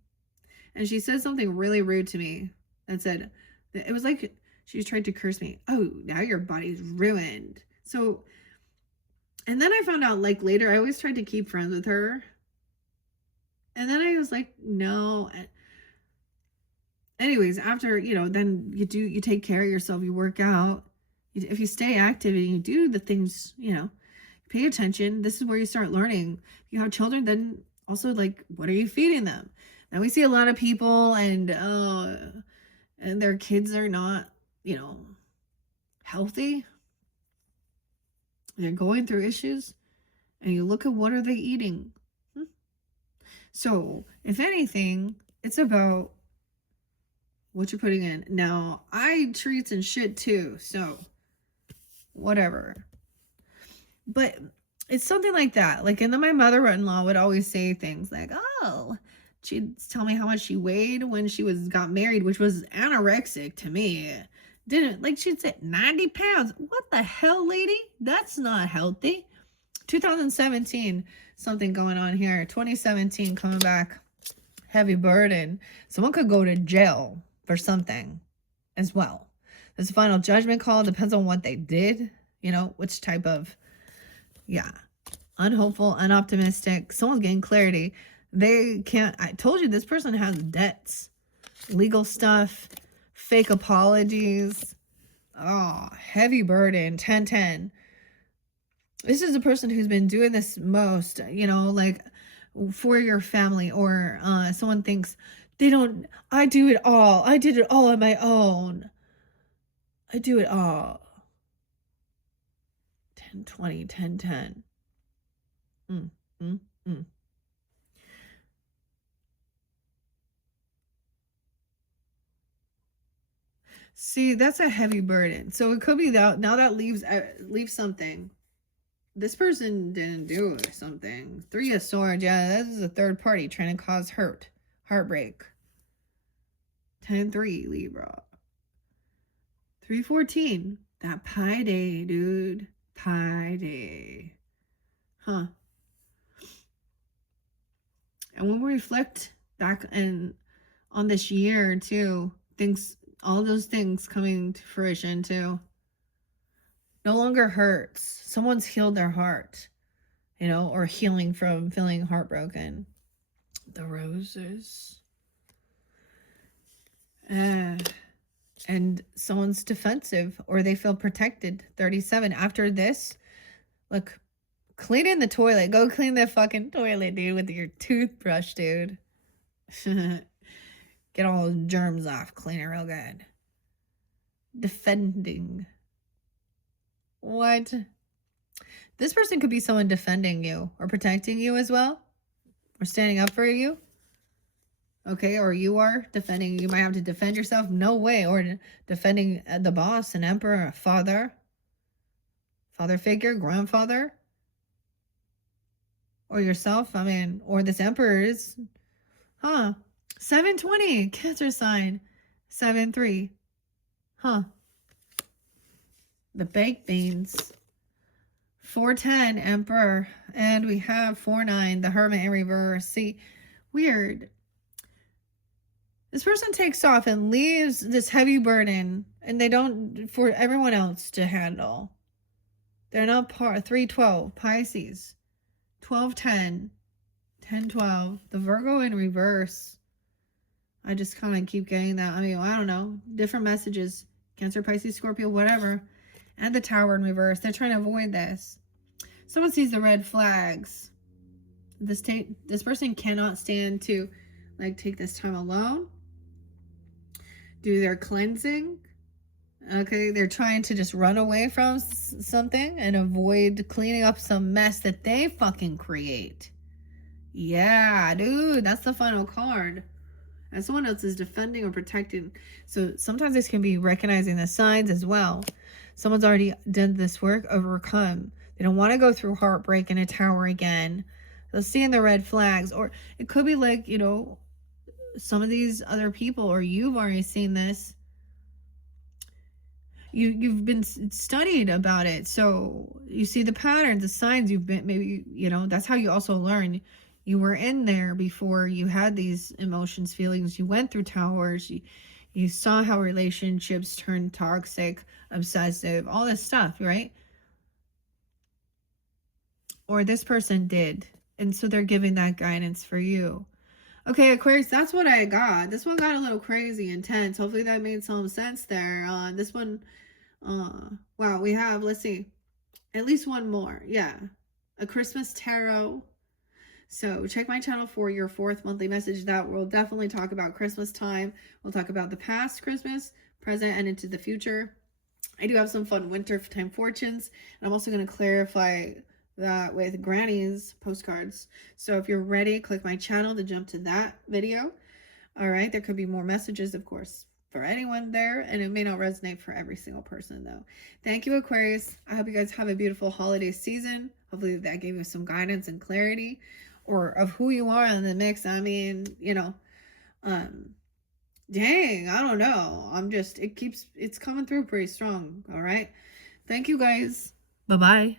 And she said something really rude to me and said, it was like she tried to curse me. Oh, now your body's ruined. So, and then I found out like later, I always tried to keep friends with her. And then I was like, no. Anyways, after, then you take care of yourself, you work out. If you stay active and you do the things, pay attention, this is where you start learning. If you have children, then also like, what are you feeding them? Now we see a lot of people and their kids are not, healthy. They're going through issues and you look at what are they eating. So if anything, it's about what you're putting in. Now, I eat treats and shit too, so whatever. But it's something like that. Like, and then my mother-in-law would always say things like, oh, she'd tell me how much she weighed when she got married, which was anorexic to me. She'd say 90 pounds. What the hell, lady? That's not healthy. 2017, something going on here. 2017 coming back. Heavy burden. Someone could go to jail for something as well. There's a final judgment call. Depends on what they did, which type of, unhopeful, unoptimistic. Someone's getting clarity. They can't, I told you this person has debts, legal stuff, fake apologies. Oh, heavy burden, 10-10. This is a person who's been doing this most, like for your family, or someone thinks, I do it all. I did it all on my own. I do it all. 10-20, 10-10. See, that's a heavy burden. So it could be that now that leaves something. This person didn't do something. 3 of Swords. Yeah, this is a third party trying to cause heartbreak. 10-3, Libra. 3-14. That Pi Day, dude. Pi Day. Huh. And when we reflect back on this year too, all those things coming to fruition too. No longer hurts. Someone's healed their heart, or healing from feeling heartbroken. The Roses. And someone's defensive or they feel protected. 37. After this, look, cleaning the toilet. Go clean the fucking toilet, dude, with your toothbrush, dude. Get all those germs off. Clean it real good. Defending. What? This person could be someone defending you or protecting you as well, or standing up for you. Okay, or you are defending. You might have to defend yourself. No way. Or defending the boss, an emperor, a father figure, grandfather, or yourself. Or this emperor is, 7-20, Cancer sign. 7-3, the baked beans. 4-10, Emperor. And we have 4-9, the Hermit in reverse. See, weird. This person takes off and leaves this heavy burden, and they don't, for everyone else to handle. They're not 3-12, Pisces. 12-10, 10-12, the Virgo in reverse. I just kind of keep getting that. I don't know. Different messages. Cancer, Pisces, Scorpio, whatever. and the Tower in reverse. They're trying to avoid this. Someone sees the red flags. This person cannot stand to like take this time alone, do their cleansing. Okay, they're trying to just run away from something and avoid cleaning up some mess that they fucking create. Yeah, dude, that's the final card. And someone else is defending or protecting. So sometimes this can be recognizing the signs as well. Someone's already done this work, overcome. They don't want to go through heartbreak in a tower again. They're seeing the red flags. Or it could be like, you know, some of these other people, or you've already seen this. You've been studied about it, so you see the patterns, the signs. You've been, maybe, you know, that's how you also learn. You were in there before you had these emotions, feelings. You went through towers. You saw how relationships turn toxic, obsessive, all this stuff, right? Or this person did, and so they're giving that guidance for you. Okay, Aquarius, that's what I got. This one got a little crazy, intense. Hopefully that made some sense there. This one, wow, we have, let's see, at least one more. Yeah, a Christmas tarot. So check my channel for your 4th monthly message. That will definitely talk about Christmas time. We'll talk about the past Christmas, present, and into the future. I do have some fun winter time fortunes, and I'm also going to clarify that with Granny's postcards. So if you're ready, click my channel to jump to that video. All right, there could be more messages, of course, for anyone there, and it may not resonate for every single person though. Thank you, Aquarius. I hope you guys have a beautiful holiday season. Hopefully that gave you some guidance and clarity, or of who you are in the mix. I mean, you know, dang, I don't know. It's coming through pretty strong. All right. Thank you guys. Bye-bye.